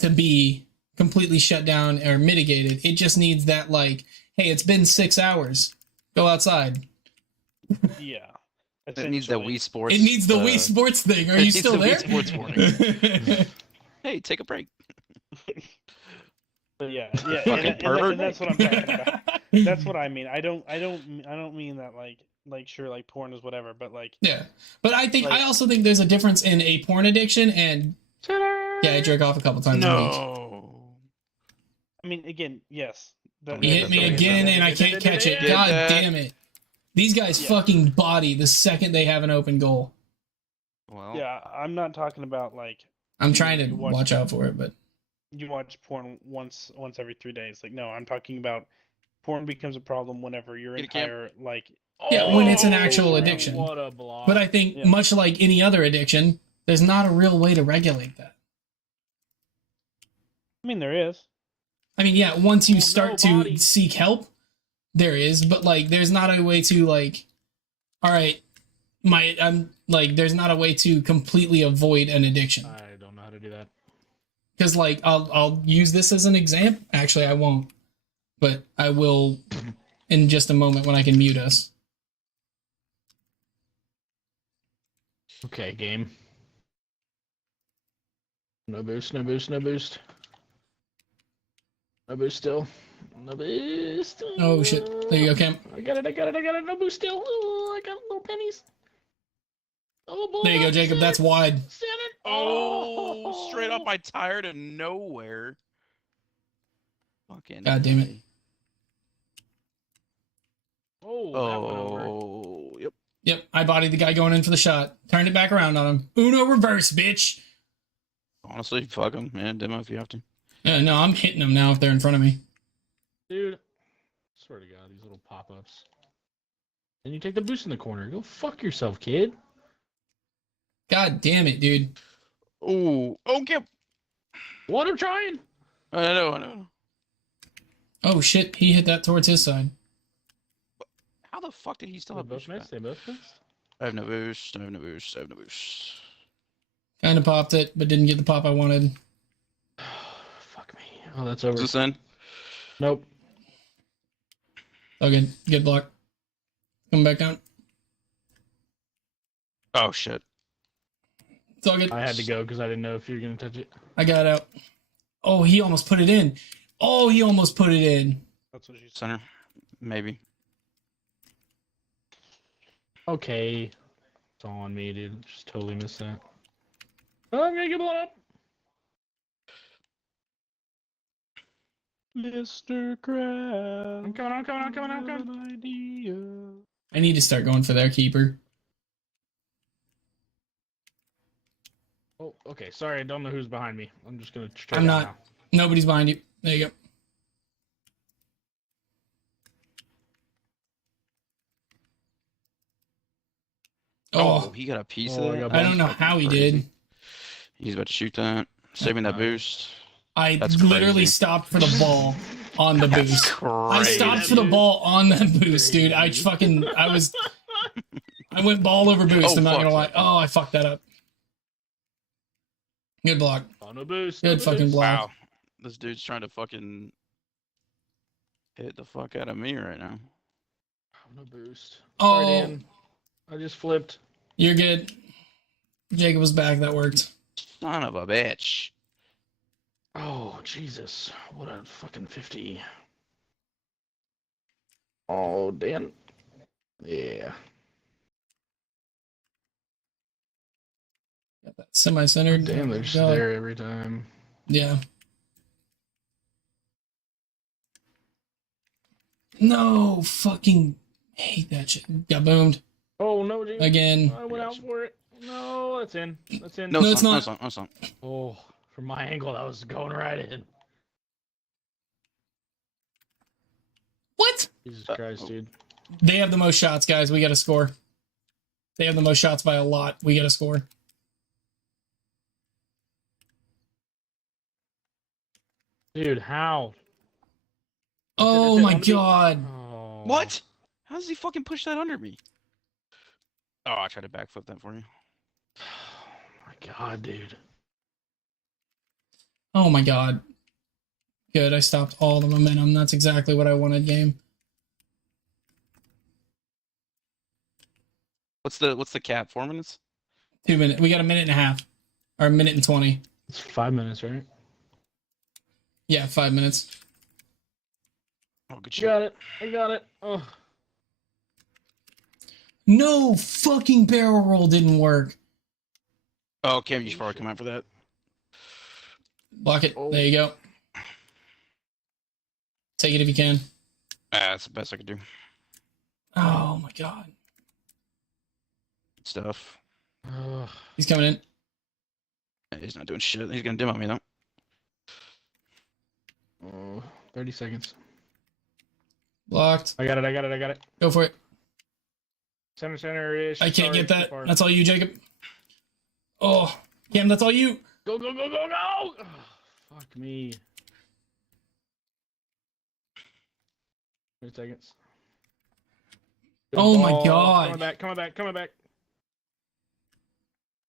to be completely shut down or mitigated. It just needs that, like, hey, it's been 6 hours. Go outside. Yeah. It needs that essentially. Wii Sports. It needs the Wii Sports thing. Are it you needs still the there? Wii Sports warning. Hey, take a break. But yeah, Fucking and pervert. that's what I'm talking about. That's what I mean. I don't mean that like sure, like porn is whatever, but like Yeah, but I Like- also think there's a difference in a porn addiction and yeah, I jerk off a couple times a week. No. I mean, again, yes. You hit me again and I can't catch it. Get God that. damn it. These guys Yeah. fucking body the second they have an open goal. Well, Yeah, I'm not talking about like I'm trying to You watch- watch out for it, but you watch porn once every 3 days. Like, no, I'm talking about porn becomes a problem whenever your Get a camp. entire like Yeah, when it's an Oh, actual addiction. What a block. but I think Yeah. much like any other addiction, there's not a real way to regulate that. I mean, there is. I mean, yeah, once you Oh, no, start to body. seek help, there is, but like there's not a way to like all right, there's not a way to completely avoid an addiction. I don't know how to do that. Cuz like I'll use this as an example. Actually, I won't. But I will in just a moment when I can mute us. Okay, game. No boost, no boost, no boost. No boost still. No boost. Oh shit. There you go, Cam. I got it. No boost still. Oh, I got little pennies. Oh, boy. There you go, Jacob. That's wide. Send it. Oh, straight off my tire to nowhere. Fucking. God damn it. A. Oh, that went over. Oh, yep. Yep, I bodied the guy going in for the shot. Turned it back around on him. Uno reverse, bitch. Honestly, fuck him, man. Demo if you have to. No, I'm hitting them now if they're in front of me. Dude, swear to God, these little pop-ups. And you take the boost in the corner. Go fuck yourself, kid. God damn it, dude. Oh, okay. What I'm trying. I know. Oh shit, he hit that towards his side. How the fuck did he still They have both boost? missed. They both missed. I have no boost. I have no boost. I have no boost. Kind of popped it, but didn't get the pop I wanted. Fuck me. Oh, that's over. Is this in? Nope. Oh, good. Good block. Come back down. Oh shit. It's all good. I had to go because I didn't know if you were gonna touch it. I got out. Oh, he almost put it in. Oh, he almost put it in. That's what she said. Center. Maybe. Okay. It's all on me, dude. Just totally missed that. Oh, I'm gonna get blown up. Mr. Krabs. I'm coming. An idea. I need to start going for their keeper. Oh, okay. Sorry, I don't know who's behind me. I'm just gonna straight I'm down not. Nobody's behind you. There you go. Oh, He got a piece Oh, of I that. got I don't know how he did. He's about to shoot that. Saving that boost. I That's literally crazy. stopped for the ball on the That's boost. I crazy. stopped for the ball on that boost, dude. I went ball over boost. Oh, I'm not fuck, gonna lie. fuck. Oh, I fucked that up. Good block. On a boost. Good fucking block. Wow. This dude's trying to fucking hit the fuck out of me right now. On a boost. Sorry, Oh, Dan. I just flipped. you're good. Jacob was back. That worked. Son of a bitch. Oh, Jesus. What a fucking 50. Oh, Dan. Yeah. Got that semi-centered. Damn, they're just Go. there every time. Yeah. No, fucking hate that shit. Got boomed Oh, no, dude. again. I went out for it. No, that's in. That's in. No, it's not. No, it's not. Oh, From my angle, that was going right in. What? Jesus Christ, dude. They have the most shots, guys. We got to score. They have the most shots by a lot. We got to score. Dude, how? Oh Finish it my on the beat. god. Oh. What? How does he fucking push that under me? Oh, I tried to backflip that for you. Oh my god, dude. Oh my god. Good, I stopped all the momentum. That's exactly what I wanted, game. What's the cap? 4 minutes? 2 minutes. We got a minute and a half. Or a minute and 20. It's 5 minutes, right? Yeah, 5 minutes. Oh, good You shit. got it. I got it. Oh. No fucking barrel roll didn't work. Oh, Cam, you should probably come out for that. Block it. Oh. There you go. Take it if you can. That's the best I could do. Oh my god. Good stuff. Ugh. He's coming in. He's not doing shit. He's gonna demo me though. Oh, 30 seconds. Blocked. I got it. I got it. I got it. Go for it. Center-ish. I can't get Sorry, that. too far. That's all you, Jacob. Oh, Cam, that's all you. Go, go, go, go, go! Ugh, fuck me. 30 seconds. Good Oh my ball. God. Coming back, coming back, coming back.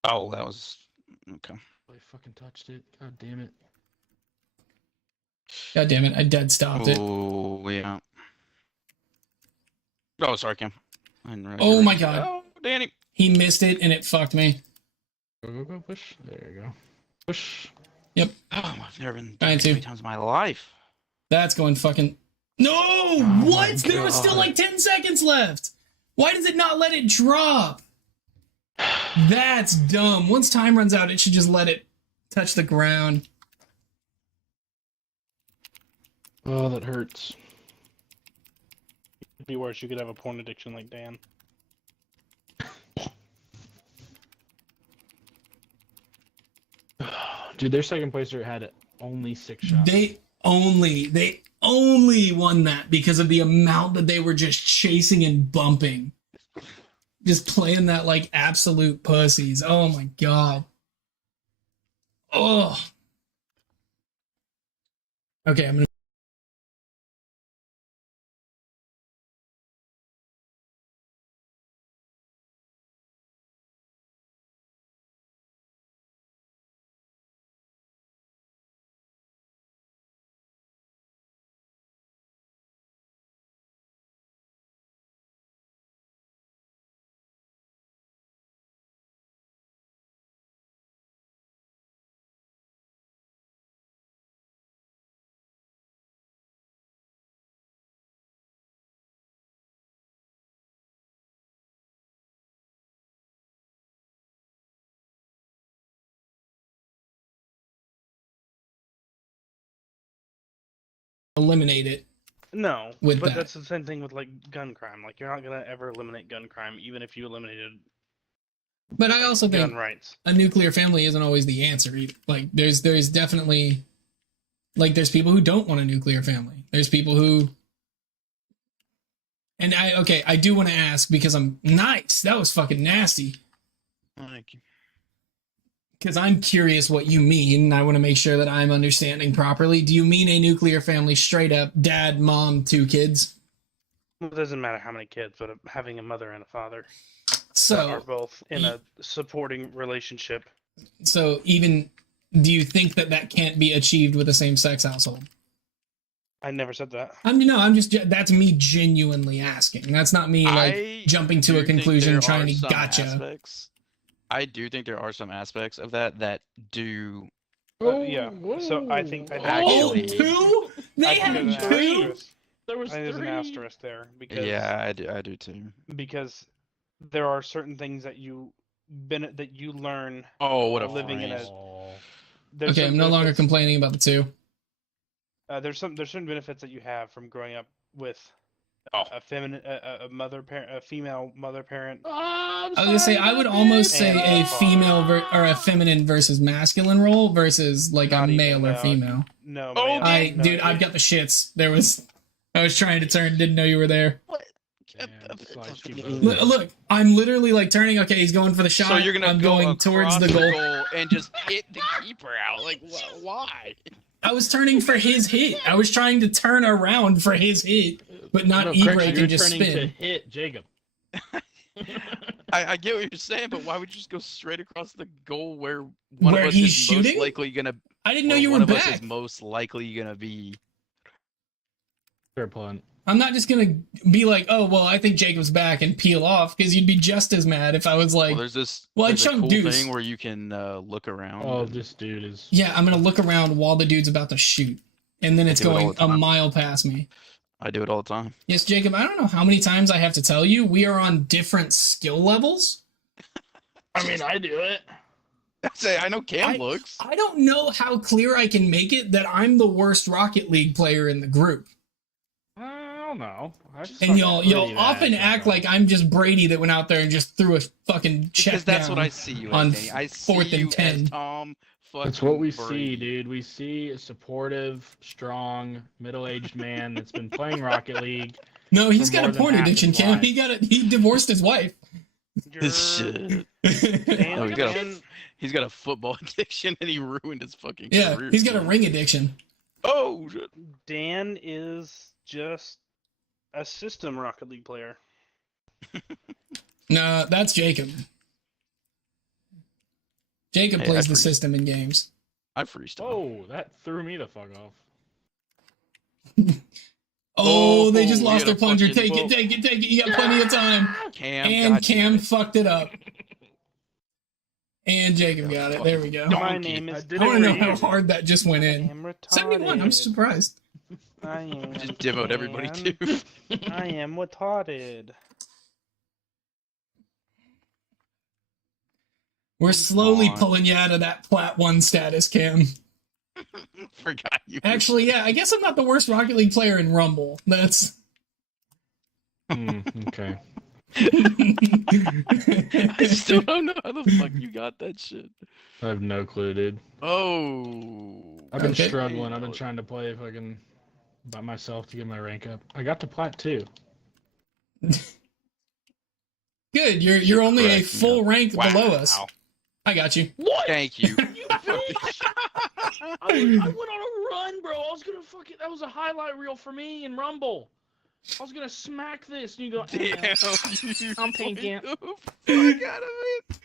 Oh, that was okay. I fucking touched it. God damn it. God damn it. I dead stopped it. Oh yeah. Oh, sorry, Cam. I didn't realize Oh you were my ready. God. Oh, Danny. He missed it and it fucked me. Go, go, go, push. There you go. Push. Oh, I've never been Trying so many to. times in my life. That's going fucking... No! Oh What? my There was still God. like 10 seconds left. Why does it not let it drop? That's dumb. Once time runs out, it should just let it touch the ground. Oh, that hurts. It'd be worse. You could have a porn addiction like Dan. Dude, their second placer had only 6 shots. They only won that because of the amount that they were just chasing and bumping. Just playing that like absolute pussies. Oh my god. Oh. Okay, I'm gonna. Eliminate it. No, With but that. that's the same thing with like gun crime. Like you're not gonna ever eliminate gun crime, even if you eliminated But I also gun think rights. a nuclear family isn't always the answer either. Like there's definitely like there's people who don't want a nuclear family. There's people who and I do want to ask because I'm nice. That was fucking nasty. Thank you. Because I'm curious what you mean, and I want to make sure that I'm understanding properly. Do you mean a nuclear family straight up, dad, mom, 2 kids? Well, it doesn't matter how many kids, but having a mother and a father that are So, both in a supporting relationship. so even, do you think that that can't be achieved with a same-sex household? I never said that. I mean, no, I'm just, that's me genuinely asking. That's not me, like, I jumping to do a think conclusion, there trying are to some gotcha. aspects- I do think there are some aspects of that do. Yeah, so I think Oh, Actually- 2? They I think had there's an 2? asterisk. There was I think there's an 3. asterisk there because Yeah, I do too. because there are certain things that you learn. Oh, what a Living in a- phrase. There's Okay, I'm certain no longer benefits- complaining about the 2. There's certain benefits that you have from growing up with Oh. a feminine, a mother parent, a female mother parent. I was gonna say I would almost say a female or a feminine versus masculine role versus like Not a even, male or no. female. No, Oh, man, no, Dude, I've got the shits. I was trying to turn, didn't know you were there. What? Look, I'm literally like turning. Okay, he's going for the shot. So you're gonna I'm go going towards across the goal. and just hit the keeper out? Like, why? I was turning for his hit. I was trying to turn around for his hit, but not e-brake and just turning to spin. hit Jacob. I get what you're saying, but why would you just go straight across the goal where one Where of us he's is shooting? most likely gonna? I didn't know or you one were of us back. is most likely gonna be. Fair point. I'm not just gonna be like, oh well, I think Jacob's back and peel off because you'd be just as mad if I was like, Well, there's this. well, I there's a chunked cool Deuce. thing where you can look around. Oh, and- this dude is. yeah, I'm gonna look around while the dude's about to shoot, and then it's do it all going the a time. mile past me. I do it all the time. Yes, Jacob, I don't know how many times I have to tell you we are on different skill levels. I mean, I do it. I know Cam looks. I don't know how clear I can make it that I'm the worst Rocket League player in the group. I don't know. And y'all often act like I'm just Brady that went out there and just threw a fucking check Because that's down. what I see you on as, Danny. I see 4th and you 10. as Tom. That's what we fucking see, Brady. dude. We see a supportive, strong, middle-aged man that's been playing Rocket League. No, he's for got more a than porn half addiction, his Cam. life. He divorced his wife. This shit. Dan, Oh, Dan, he's got a football addiction and he ruined his fucking Yeah, career. he's got a dude. ring addiction. Oh shit. Dan is just a system Rocket League player. No, that's Jacob. Jacob Hey, plays I the freestyle. system in games. I freestyle. Oh, that threw me the fuck off. Oh, they just we lost had their a plunger. fucking- Take it. You got plenty of time. Cam. And God Cam damn it. fucked it up. And Jacob got it. There we go. My Donkey. name is. I want to know how Dan. hard that just went I in. am retarded. 71. I'm surprised. I am. Just demoed everybody Dan. too. I am retarded. We're slowly on. pulling you out of that Plat 1 status, Cam. Forgot you. Actually, yeah, I guess I'm not the worst Rocket League player in Rumble. That's. Okay. I still don't know how the fuck you got that shit. I have no clue, dude. Oh. I've been Okay. struggling. I've been trying to play fucking by myself to get my rank up. I got to Plat 2. Good. You're only a Correct, full yeah. rank Wow. below us. I got you. What? Thank you. I went on a run, bro. I was gonna fucking. That was a highlight reel for me in Rumble. I was gonna smack this, and you go. Damn. You I'm thinking. fuck out of it.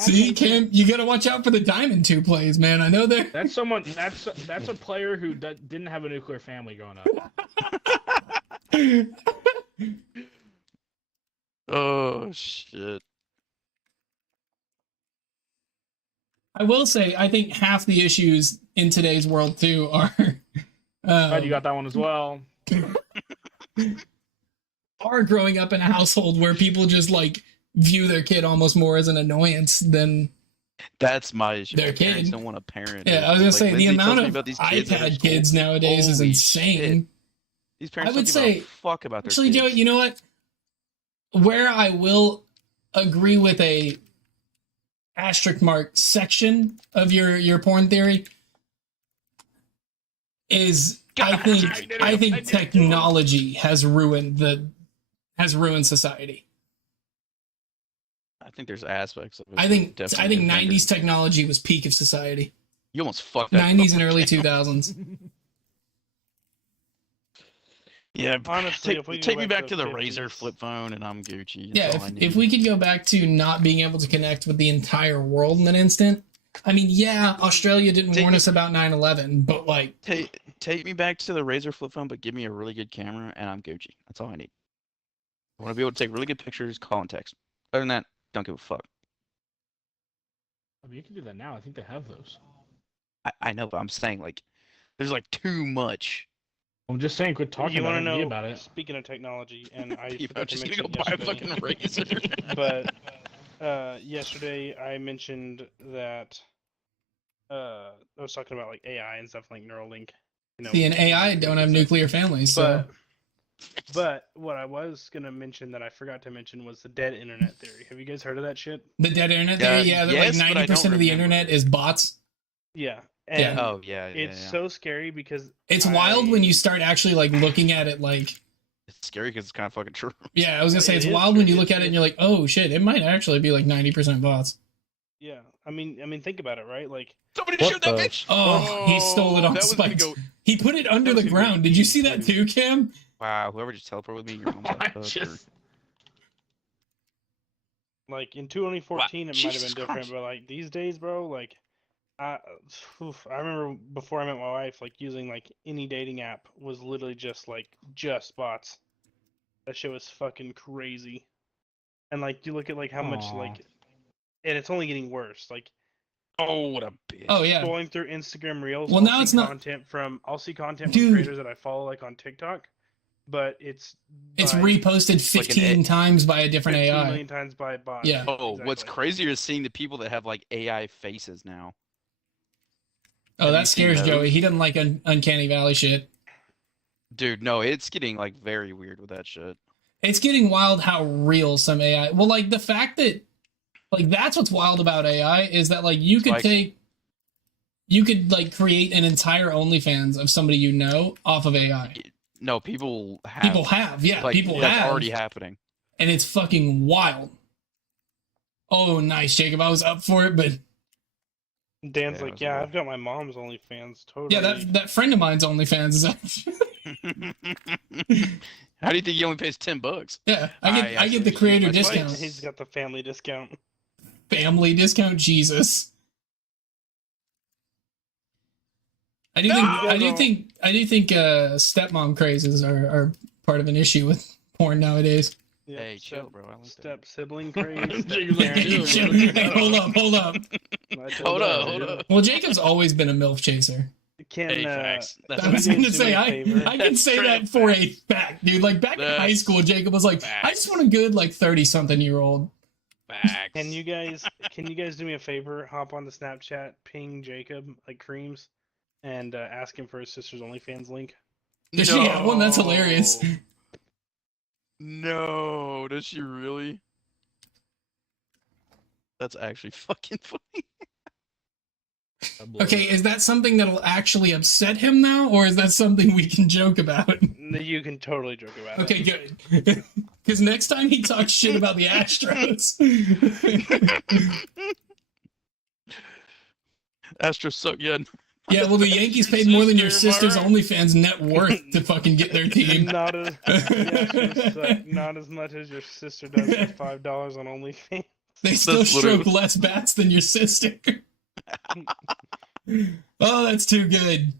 See, Cam, you gotta watch out for the Diamond 2 plays, man. I know they're. That's someone. That's a player who didn't have a nuclear family growing up. Oh shit. I will say, I think half the issues in today's world too are. Glad you got that one as well. Are growing up in a household where people just like view their kid almost more as an annoyance than. That's my issue. Their My parents kid. don't want a parent. Yeah, I was gonna Like, say the Lindsay tells amount me of about these kids at her iPad school. kids nowadays is Holy insane. shit. These parents I would don't give a say- fuck about their Actually, kids. Joe, you know what? Where I will agree with a asterisk mark section of your porn theory is I think technology has ruined society. I think there's aspects of it. I that think definitely get 90s technology was peak of society. You almost fucked that 90s and up. early 2000s. Yeah, Honestly, if we take go me back to the 50s, Razor flip phone, and I'm Gucci. Yeah, That's all I need. if we could go back to not being able to connect with the entire world in an instant. I mean, yeah, Australia didn't warn us about 9/11, but like, take me back to the Razor flip phone, but give me a really good camera, and I'm Gucci. That's all I need. I want to be able to take really good pictures, call and text. Other than that, don't give a fuck. I mean, you can do that now. I think they have those. I know, but I'm saying like, there's like too much. I'm just saying, quit talking You want to about, know? about it. Speaking of technology, and I I'm forgot to just mention gonna go buy a yesterday, fucking Razor. but yesterday I mentioned that I was talking about like AI and stuff like Neuralink. You know, see, an AI don't have nuclear families, so But what I was gonna mention that I forgot to mention was the dead internet theory. Have you guys heard of that shit? The dead internet theory, yeah, that yes, like but I 90% don't of the remember internet it. is bots. Yeah. Yeah. And Oh yeah, yeah, it's yeah. so scary because It's wild when you start actually like looking at it like, It's scary because it's kind of fucking true. yeah, I was gonna say It it's is wild when you scary. look at it and you're like, oh shit, it might actually be like 90% bots. Yeah. I mean, think about it, right? Like, Somebody What shoot that the- bitch! Oh, he stole it on that was gonna spikes. go. He put it under That the was gonna go ground. Did you see that easy. too, Cam? Wow, whoever just teleported with me, your mom's I fucked, or- just like in 2014, it might have Jesus been different, Christ. but like these days, bro, like, I, I remember before I met my wife, like using like any dating app was literally just bots. That shit was fucking crazy. And like you look at like how much Aw. like, and it's only getting worse. Like Oh, what a bitch! Oh yeah. scrolling through Instagram Reels. Well, I'll now see it's not- content from Dude. creators that I follow like on TikTok, but it's It's by reposted like an 15 times by a different 15 AI. million times by bots. Yeah. Oh, what's Exactly. crazier is seeing the people that have like AI faces now. Oh, Have that you seen scares Joey. those? He doesn't like Uncanny Valley shit. Dude, no, it's getting like very weird with that shit. It's getting wild how real some AI. Well, like the fact that, like that's what's wild about AI is that like you could Like- you could like create an entire OnlyFans of somebody you know off of AI. No, people have. People have, yeah, like, people that's have, already happening. and it's fucking wild. Oh, nice, Jacob. I was up for it, but Dan's Yeah, it like, was yeah, a I've got my mom's OnlyFans. Totally. yeah, that friend of mine's OnlyFans is actually, How do you think he only pays $10? yeah. I I get the actually creator my discount, spikes. He's got the family discount. family discount. Jesus. I do think No! I do think stepmom crazes are part of an issue with porn nowadays. Yeah, Hey, chill, bro. I like that. Step sibling craze. Jacob's like, parent chill, craze. bro. Hold up. I told Hold you, up, dude. hold up. Well, Jacob's always been a MILF chaser. Can Hey, facts. That's I was you gonna guys do say me a I favor? can That's say straight that up for a facts. fact, dude. Like back in high That's school, Jacob was like, I facts. just want a good like 30-something-year-old. Facts. Can you guys do me a favor? Hop on the Snapchat, ping Jacob like creams, and ask him for his sister's OnlyFans link. Does she have one? That's hilarious. No, does she really? That's actually fucking funny. Okay, is that something that'll actually upset him now, or is that something we can joke about? You can totally joke about it. Okay, good. Because next time he talks shit about the Astros, Astros suck, yeah. yeah, well, the Yankees paid more than your Sister, sister's am I right? OnlyFans net worth to fucking get their team. Not as not as much as your sister does for $5 on OnlyFans. They still That's stroke literally- less bats than your sister. Oh, that's too good.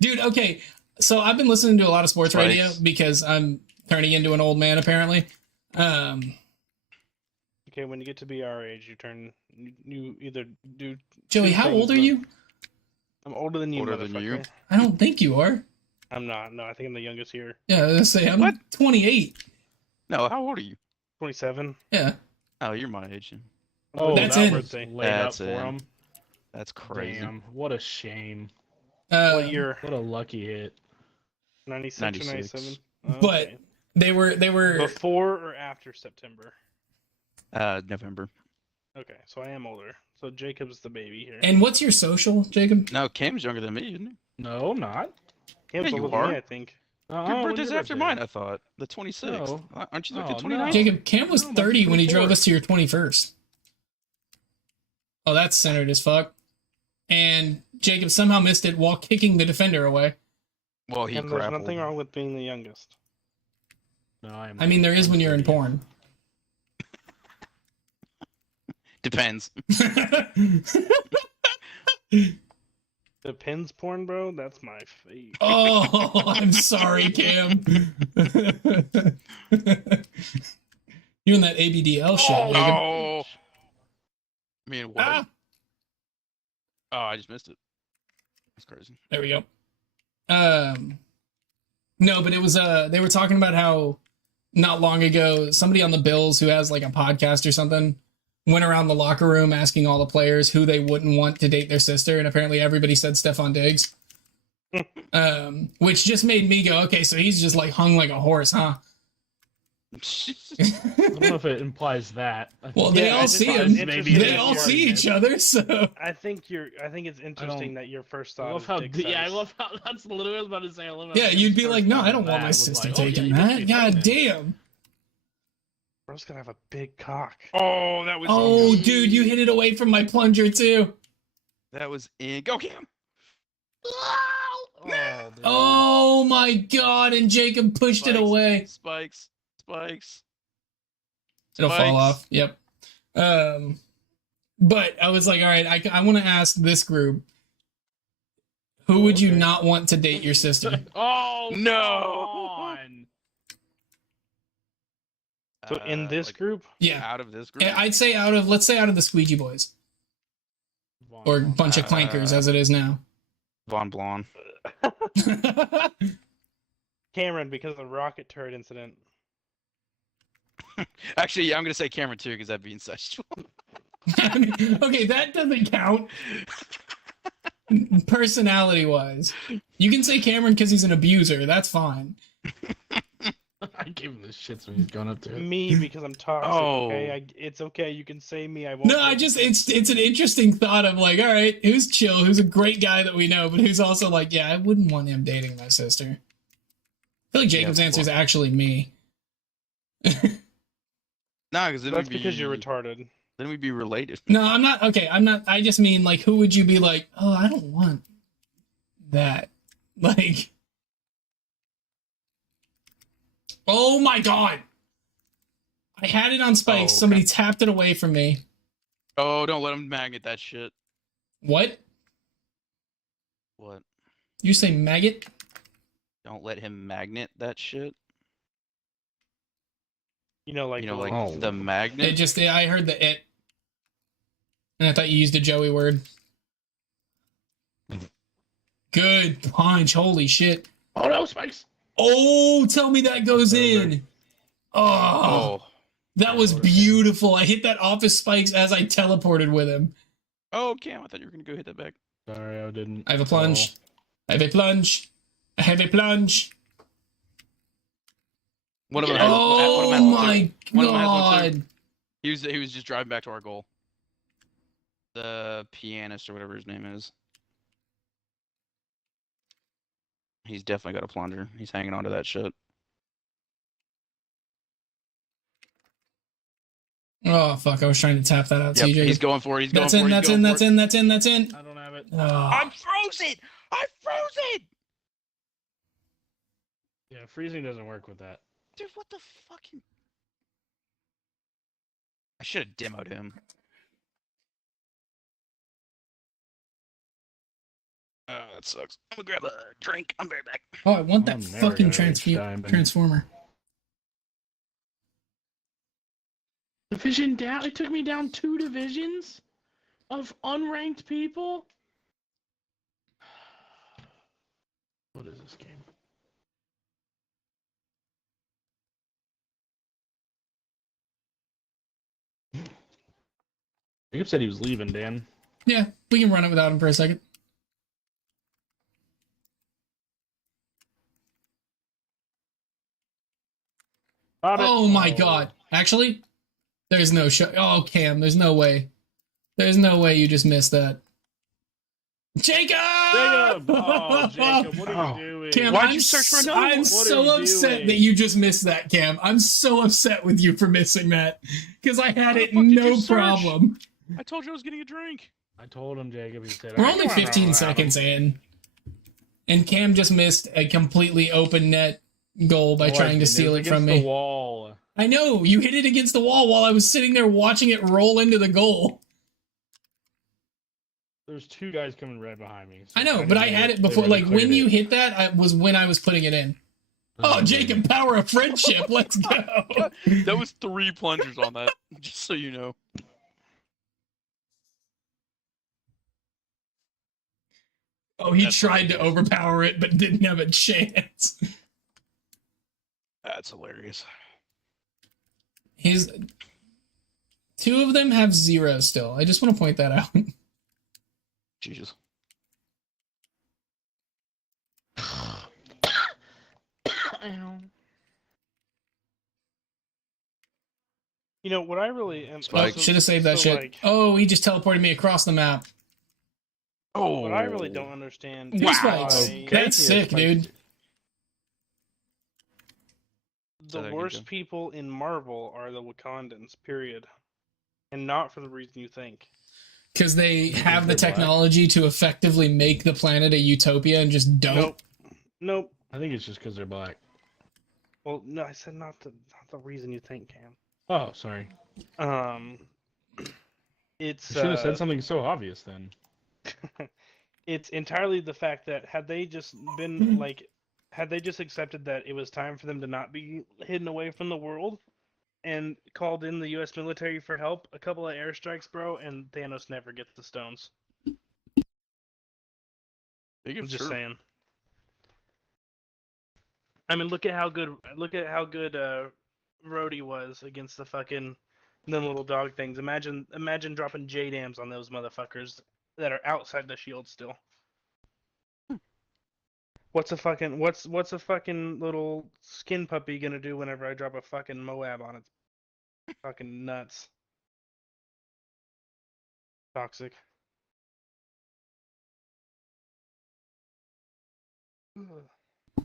Dude, okay. So I've been listening to a lot of sports Spikes. radio because I'm turning into an old man, apparently. Okay, when you get to be our age, you either do. Joey, two how things, old are bro. you? I'm older than you, Older than you? motherfucker. I don't think you are. I'm not. No, I think I'm the youngest here. Yeah, I was gonna say, I'm What? 28. No, how old are you? 27. Yeah. Oh, you're my age. Oh, That's that in. was laid That's up for in. him. That's crazy. Damn, what a shame. What year? What a lucky hit. 96 or 96. 97? But- Okay. They were Before or after September? November. Okay, so I am older. So Jacob's the baby here. And what's your social, Jacob? No, Cam's younger than me, isn't he? No, I'm not. Cam's yeah, you older than me, are. I think. Uh-uh, Your when's birthday's your after birthday? mine, I thought. The 26th. No. Aren't you like Oh, the no. 29th? Jacob, Cam was No, I'm 30 when he 24. drove us to your 21st. Oh, that's centered as fuck. And Jacob somehow missed it while kicking the defender away. Well, he And there's grappled. nothing wrong with being the youngest. No, I mean, there is when you're in 30. porn. Depends. Depends porn, bro. That's my fave. Oh, I'm sorry, Cam. You and that ABDL shit, Jacob. Oh! I mean, what? Ah, Oh, I just missed it. That's crazy. there we go. No, but it was they were talking about how not long ago somebody on the Bills who has like a podcast or something went around the locker room asking all the players who they wouldn't want to date their sister, and apparently everybody said Stephon Diggs. Which just made me go, okay, so he's just like hung like a horse, huh? I don't know if it implies that. I think Well, they Yeah, all I see just thought it him. was interesting They that all you're- see each other, so I think it's interesting that your first I thought love is how dick yeah, I size. love how that's literally what I was about to say. I love how yeah, Jim's you'd be first like, no, thought I of don't want that my was sister like, oh, yeah, taking he must that. be a God feminine. damn. Bro's gonna have a big cock. Oh, that was. Oh, Ink. dude, you hit it away from my plunger too. That was ink. Go Cam. Oh, dude. Oh my god, and Jacob pushed it Spikes, away. Spikes. Spikes. It'll fall Spikes. off. Yep. But I was like, all right, I want to ask this group, who would you okay. not want to date your sister? Oh No. come on. So in this Like, group, Yeah. out of this group. I'd say let's say out of the Squeegee Boys. Or bunch of clankers as it is now. Von Blon. Cameron, because of the rocket turret incident. Actually, yeah, I'm gonna say Cameron too because that'd be incestual. I mean, okay, that doesn't count. Personality wise, you can say Cameron because he's an abuser. That's fine. I gave him the shits when he's going up to it. Me, because I'm toxic. Oh. Okay, it's okay. You can say me. I won't. No, I just it's an interesting thought of like, all right, who's chill, who's a great guy that we know, but who's also like, yeah, I wouldn't want him dating my sister. I feel like Jacob's answer is actually me. Nah, because That's because you're retarded. Then we'd be related. No, I'm not. Okay, I'm not. I just mean like, who would you be like? Oh, I don't want that. Like, oh my god, I had it on spikes. Oh, okay. Somebody tapped it away from me. Oh, don't let him magnet that shit. What? What? You say maggot? Don't let him magnet that shit. You know, like You know, the like little- the magnet. It just. I heard the it, and I thought you used a Joey word. Good punch. Holy shit. Oh no, Spikes! Oh, tell me that goes Over. in. Oh, Oh. that was Over. beautiful. I hit that off his spikes as I teleported with him. Oh, Cam, I thought you were gonna go hit that back. Sorry, I didn't. I have a plunge. I have a plunge. I have a plunge. One of them has, one of Oh them has one too. my One of them has one too. god. He was just driving back to our goal. The pianist or whatever his name is. He's definitely got a plunger. He's hanging on to that shit. Oh fuck! I was trying to tap that out, Yep, CJ. he's going for it. He's going That's for in. it. That's in. That's in. That's in. That's in. I don't have it. Oh. I'm frozen. I froze it. Yeah, freezing doesn't work with that. Dude, what the fucking? I should have demoed him. That sucks. I'm gonna grab a drink. I'm right back. Oh, I want that I'm never fucking gonna reach diamond. transformer. Division down? It took me down 2 divisions of unranked people? What is this game? Jacob said he was leaving, Dan. Yeah, we can run it without him for a second. Got it. Oh my god! Actually, there's no show. Oh, Cam, there's no way. There's no way you just missed that. Jacob! Jacob! Oh, Jacob, what are you doing? Cam, Why'd I'm you search for so, another one? I'm What so are you upset doing? that you just missed that, Cam. I'm so upset with you for missing that because I had Why the it fuck did you no search? problem. I told you I was getting a drink. I told him, Jacob. He said, We're "I only don't 15 know, seconds in, and Cam just missed a completely open net goal by Adam." trying to It was steal it from against the me. wall. I know you hit it against the wall while I was sitting there watching it roll into the goal. There's 2 guys coming right behind me. so I know, didn't but I know had they it before. really Like when cleared you it. hit that, I was when I was putting it in. Oh, Jacob, power of friendship. Let's go. That was 3 plungers on that, just so you know. Oh, he That's tried to hilarious. overpower it, but didn't have a chance. That's hilarious. His 2 of them have 0 still. I just want to point that out. Jesus. You know what I really am. Oh, Spike. should have saved that shit. Like, Oh, he just teleported me across the map. Oh, what I really don't understand. Two is spikes. why That's sick, dude. The Say that again, worst Joe. people in Marvel are the Wakandans. Period, and not for the reason you think. Because they have the they're black? technology to effectively make the planet a utopia and just don't. Nope. Nope. I think it's just because they're black. Well, no, I said not the reason you think, Cam. Oh, sorry. It's You should have said something so obvious then. it's entirely the fact that had they just been like, had they just accepted that it was time for them to not be hidden away from the world, and called in the U.S. military for help, a couple of airstrikes, bro, and Thanos never gets the stones. I'm just saying. I mean, look at how good Rhodey was against the fucking them little dog things. Imagine dropping J-dams on those motherfuckers that are outside the shield still. What's a fucking little skin puppy gonna do whenever I drop a fucking Moab on it? Fucking nuts. Toxic.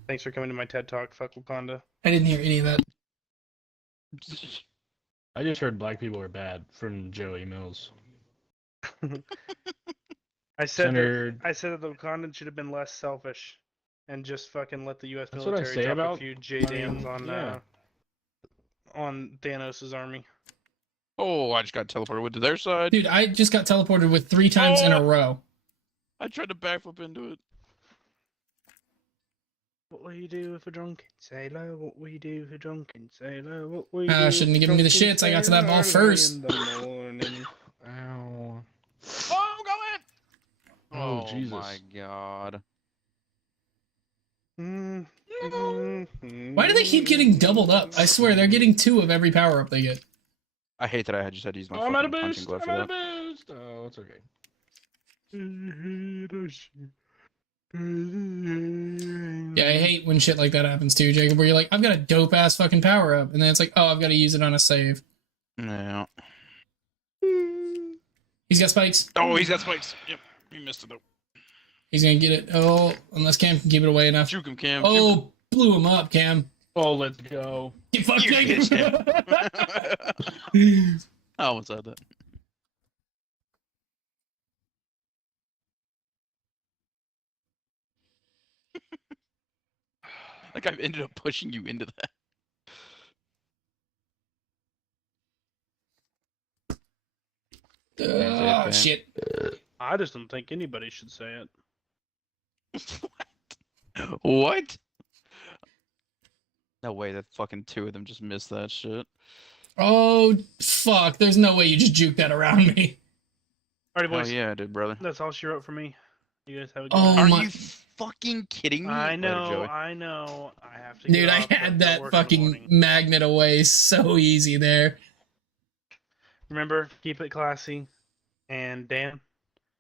Thanks for coming to my TED Talk, fuck Wakanda. I didn't hear any of that. I just heard black people are bad from Joey Mills. I said Centered. that the Wakandans should have been less selfish and just fucking let the U.S. That's what I military say drop about- a few J-dams yeah. on Thanos' army. Oh, I just got teleported to their side. Dude, I just got teleported with 3 times in a row. I tried to backflip into it. What will you do if a drunken sailor? What will you do if a drunken sailor? What will you Ah, do shouldn't if have a given me the drunken shits. I got to that ball sailor early first. in the morning? Ow. Oh, go in! Oh, Jesus. my god. Why do they keep getting doubled up? I swear, they're getting 2 of every power-up they get. I hate that I just had to use my Oh, I'm out of fucking punching boost. glove I'm for out of that. boost. Oh, it's okay. Yeah, I hate when shit like that happens too, Jacob, where you're like, I've got a dope-ass fucking power-up, and then it's like, oh, I've got to use it on a save. Yeah. He's got spikes. Oh, he's got spikes. Yep. He missed it though. He's gonna get it. Oh, unless Cam can keep it away enough. Juke him, Cam. Oh, blew him up, Cam. Oh, let's go. Get fucked, You bitch, Jacob. I almost had that. Like I've ended up pushing you into that. Oh, shit. I just don't think anybody should say it. What? No way that fucking 2 of them just missed that shit. Oh, fuck. There's no way you just juke that around me. Alrighty, Oh boys. yeah, I did, brother. That's all she wrote for me. You guys have a good Oh, night. Are my- you fucking kidding me? I Later, know, Joey. I know. I have to. Dude, get I off, but had I that work in the fucking morning. magnet away so easy there. Remember, keep it classy. And Dan,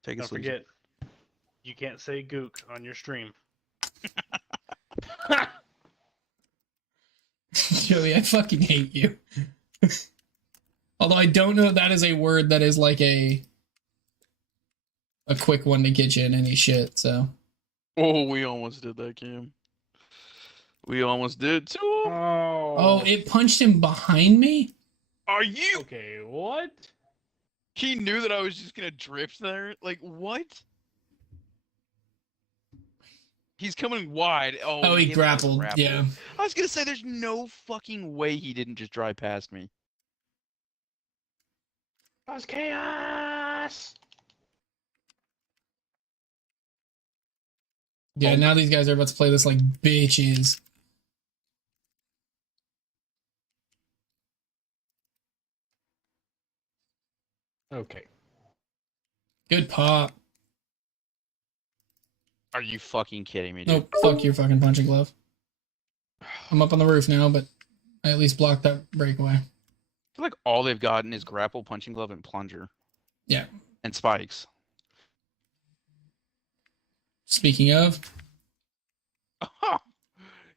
Take a don't sleep. forget, you can't say gook on your stream. Joey, I fucking hate you. Although I don't know if that is a word that is like a quick one to get you in any shit, so. Oh, we almost did that, Cam. We almost did too. Oh, it punched him behind me? Are you? Okay, what? He knew that I was just gonna drift there. Like what? He's coming wide. Oh, He hit my grappled, grapple. yeah. I was gonna say, there's no fucking way he didn't just drive past me. That's chaos. Yeah, now these guys are about to play this like bitches. Okay. Good pop. Are you fucking kidding me, dude? Nope, fuck your fucking punching glove. I'm up on the roof now, but I at least blocked that breakaway. I feel like all they've gotten is grapple, punching glove, and plunger. Yeah. And spikes. Speaking of,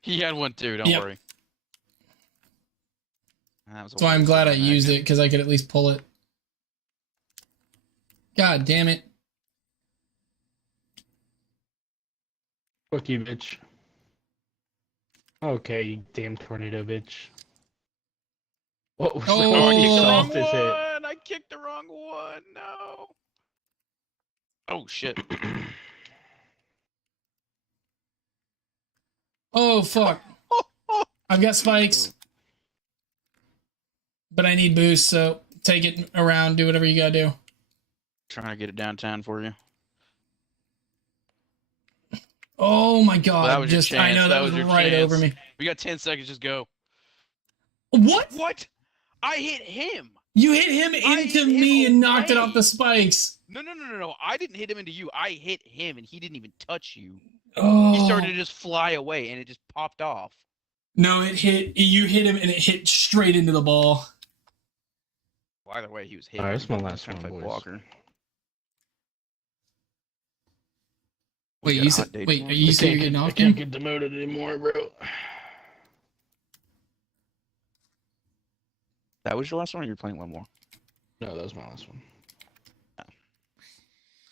He had one too. Don't Yep. worry. That was a That's why I'm waste glad of I my used magnet. it, because I could at least pull it. God damn it. Fuck you, bitch. Okay, you damn tornado bitch. What was Oh. Oh, I kicked the the wrong softest hit? one. I kicked the wrong one. No. Oh shit. Oh, fuck. I've got spikes, but I need boost, so take it around, do whatever you gotta do. Trying to get it downtown for you. Oh my god. Well, that was your Just I chance. know that was your right chance. over me. We got 10 seconds. Just go. What? What? I hit him. You hit him I into hit him me and knocked it off away. the spikes. No. I didn't hit him into you. I hit him, and he didn't even touch you. Oh. He started to just fly away, and it just popped off. No, it hit. You hit him, and it hit straight into the ball. Well, either way, he was hit. Alright, that's my He was last trying to one, play boys. blocker. Wait, We got you a hot said? date Wait, tomorrow? are you saying you're getting I off, can't Kim? get demoted anymore, bro. That was your last one, or you're playing one more? No, that was my last one.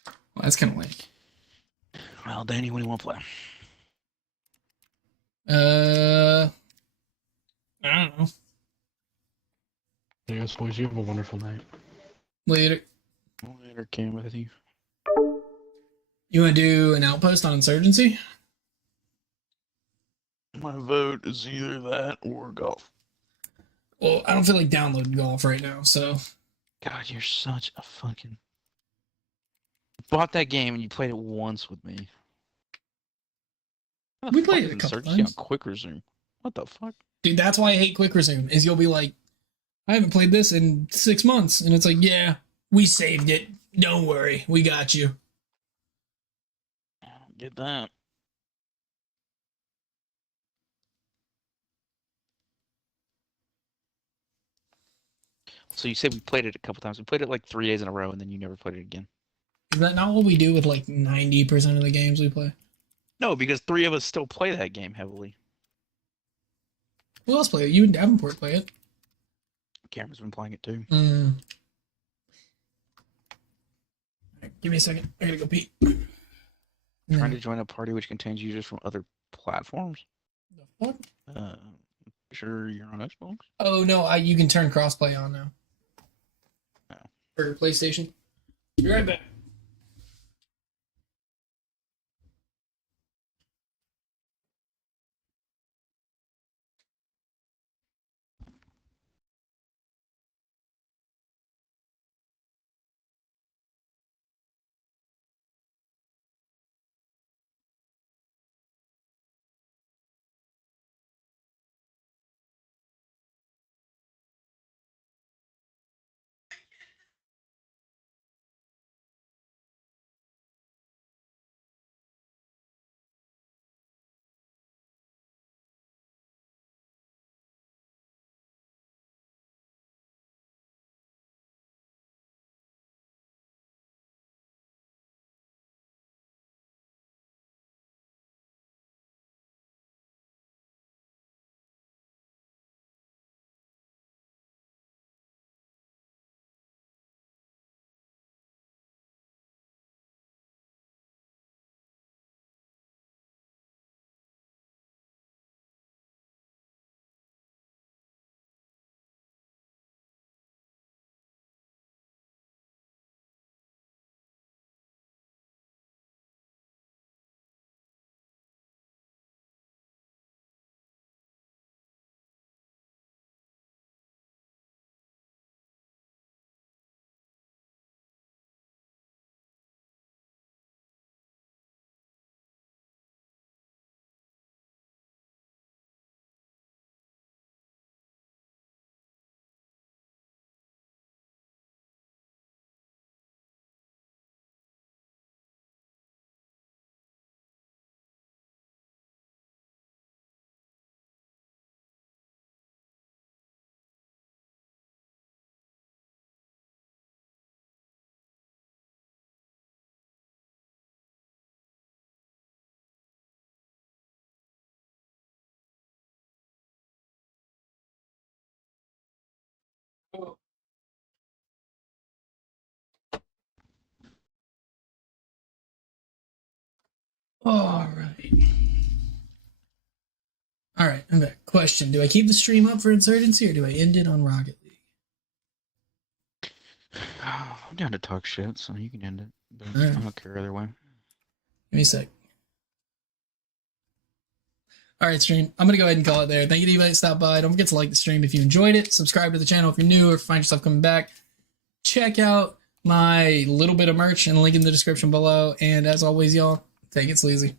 Well, that's kind of lame. Well, Danny, what do you want to play? I don't know. Yes, boys, you have a wonderful night. Later. Later, Cam, with you. You want to do an outpost on insurgency? My vote is either that or golf. Well, I don't feel like downloading golf right now, so God, you're such a fucking. Bought that game and you played it once with me. How the We fuck played is it a couple Insurgency times. on quick resume? What the fuck? dude, that's why I hate quick resume. Is you'll be like, I haven't played this in 6 months, and it's like, yeah, we saved it. Don't worry, we got you. I don't get that. So you said we played it a couple times. We played it like 3 days in a row, and then you never played it again. Is that not what we do with like 90% of the games we play? No, because 3 of us still play that game heavily. Who else play it? You and Davenport play it. Cameron's been playing it too. Right, give me a second. I gotta go pee. Trying to join a party which contains users from other platforms. The fuck? Sure, you're on Xbox. Oh no, you can turn crossplay on now. Oh. For PlayStation. Be right back. Alright. Alright, I'm back. Question. Do I keep the stream up for Insurgency or do I end it on Rocket League? I'm down to talk shit, so you can end it. But Alright. I don't care either way. Give me a sec. Alright, stream. I'm going to go ahead and call it there. Thank you to anybody that stopped by. Don't forget to like the stream if you enjoyed it. Subscribe to the channel if you're new or find yourself coming back. Check out my little bit of merch and link in the description below. And as always, y'all, take it sleazy.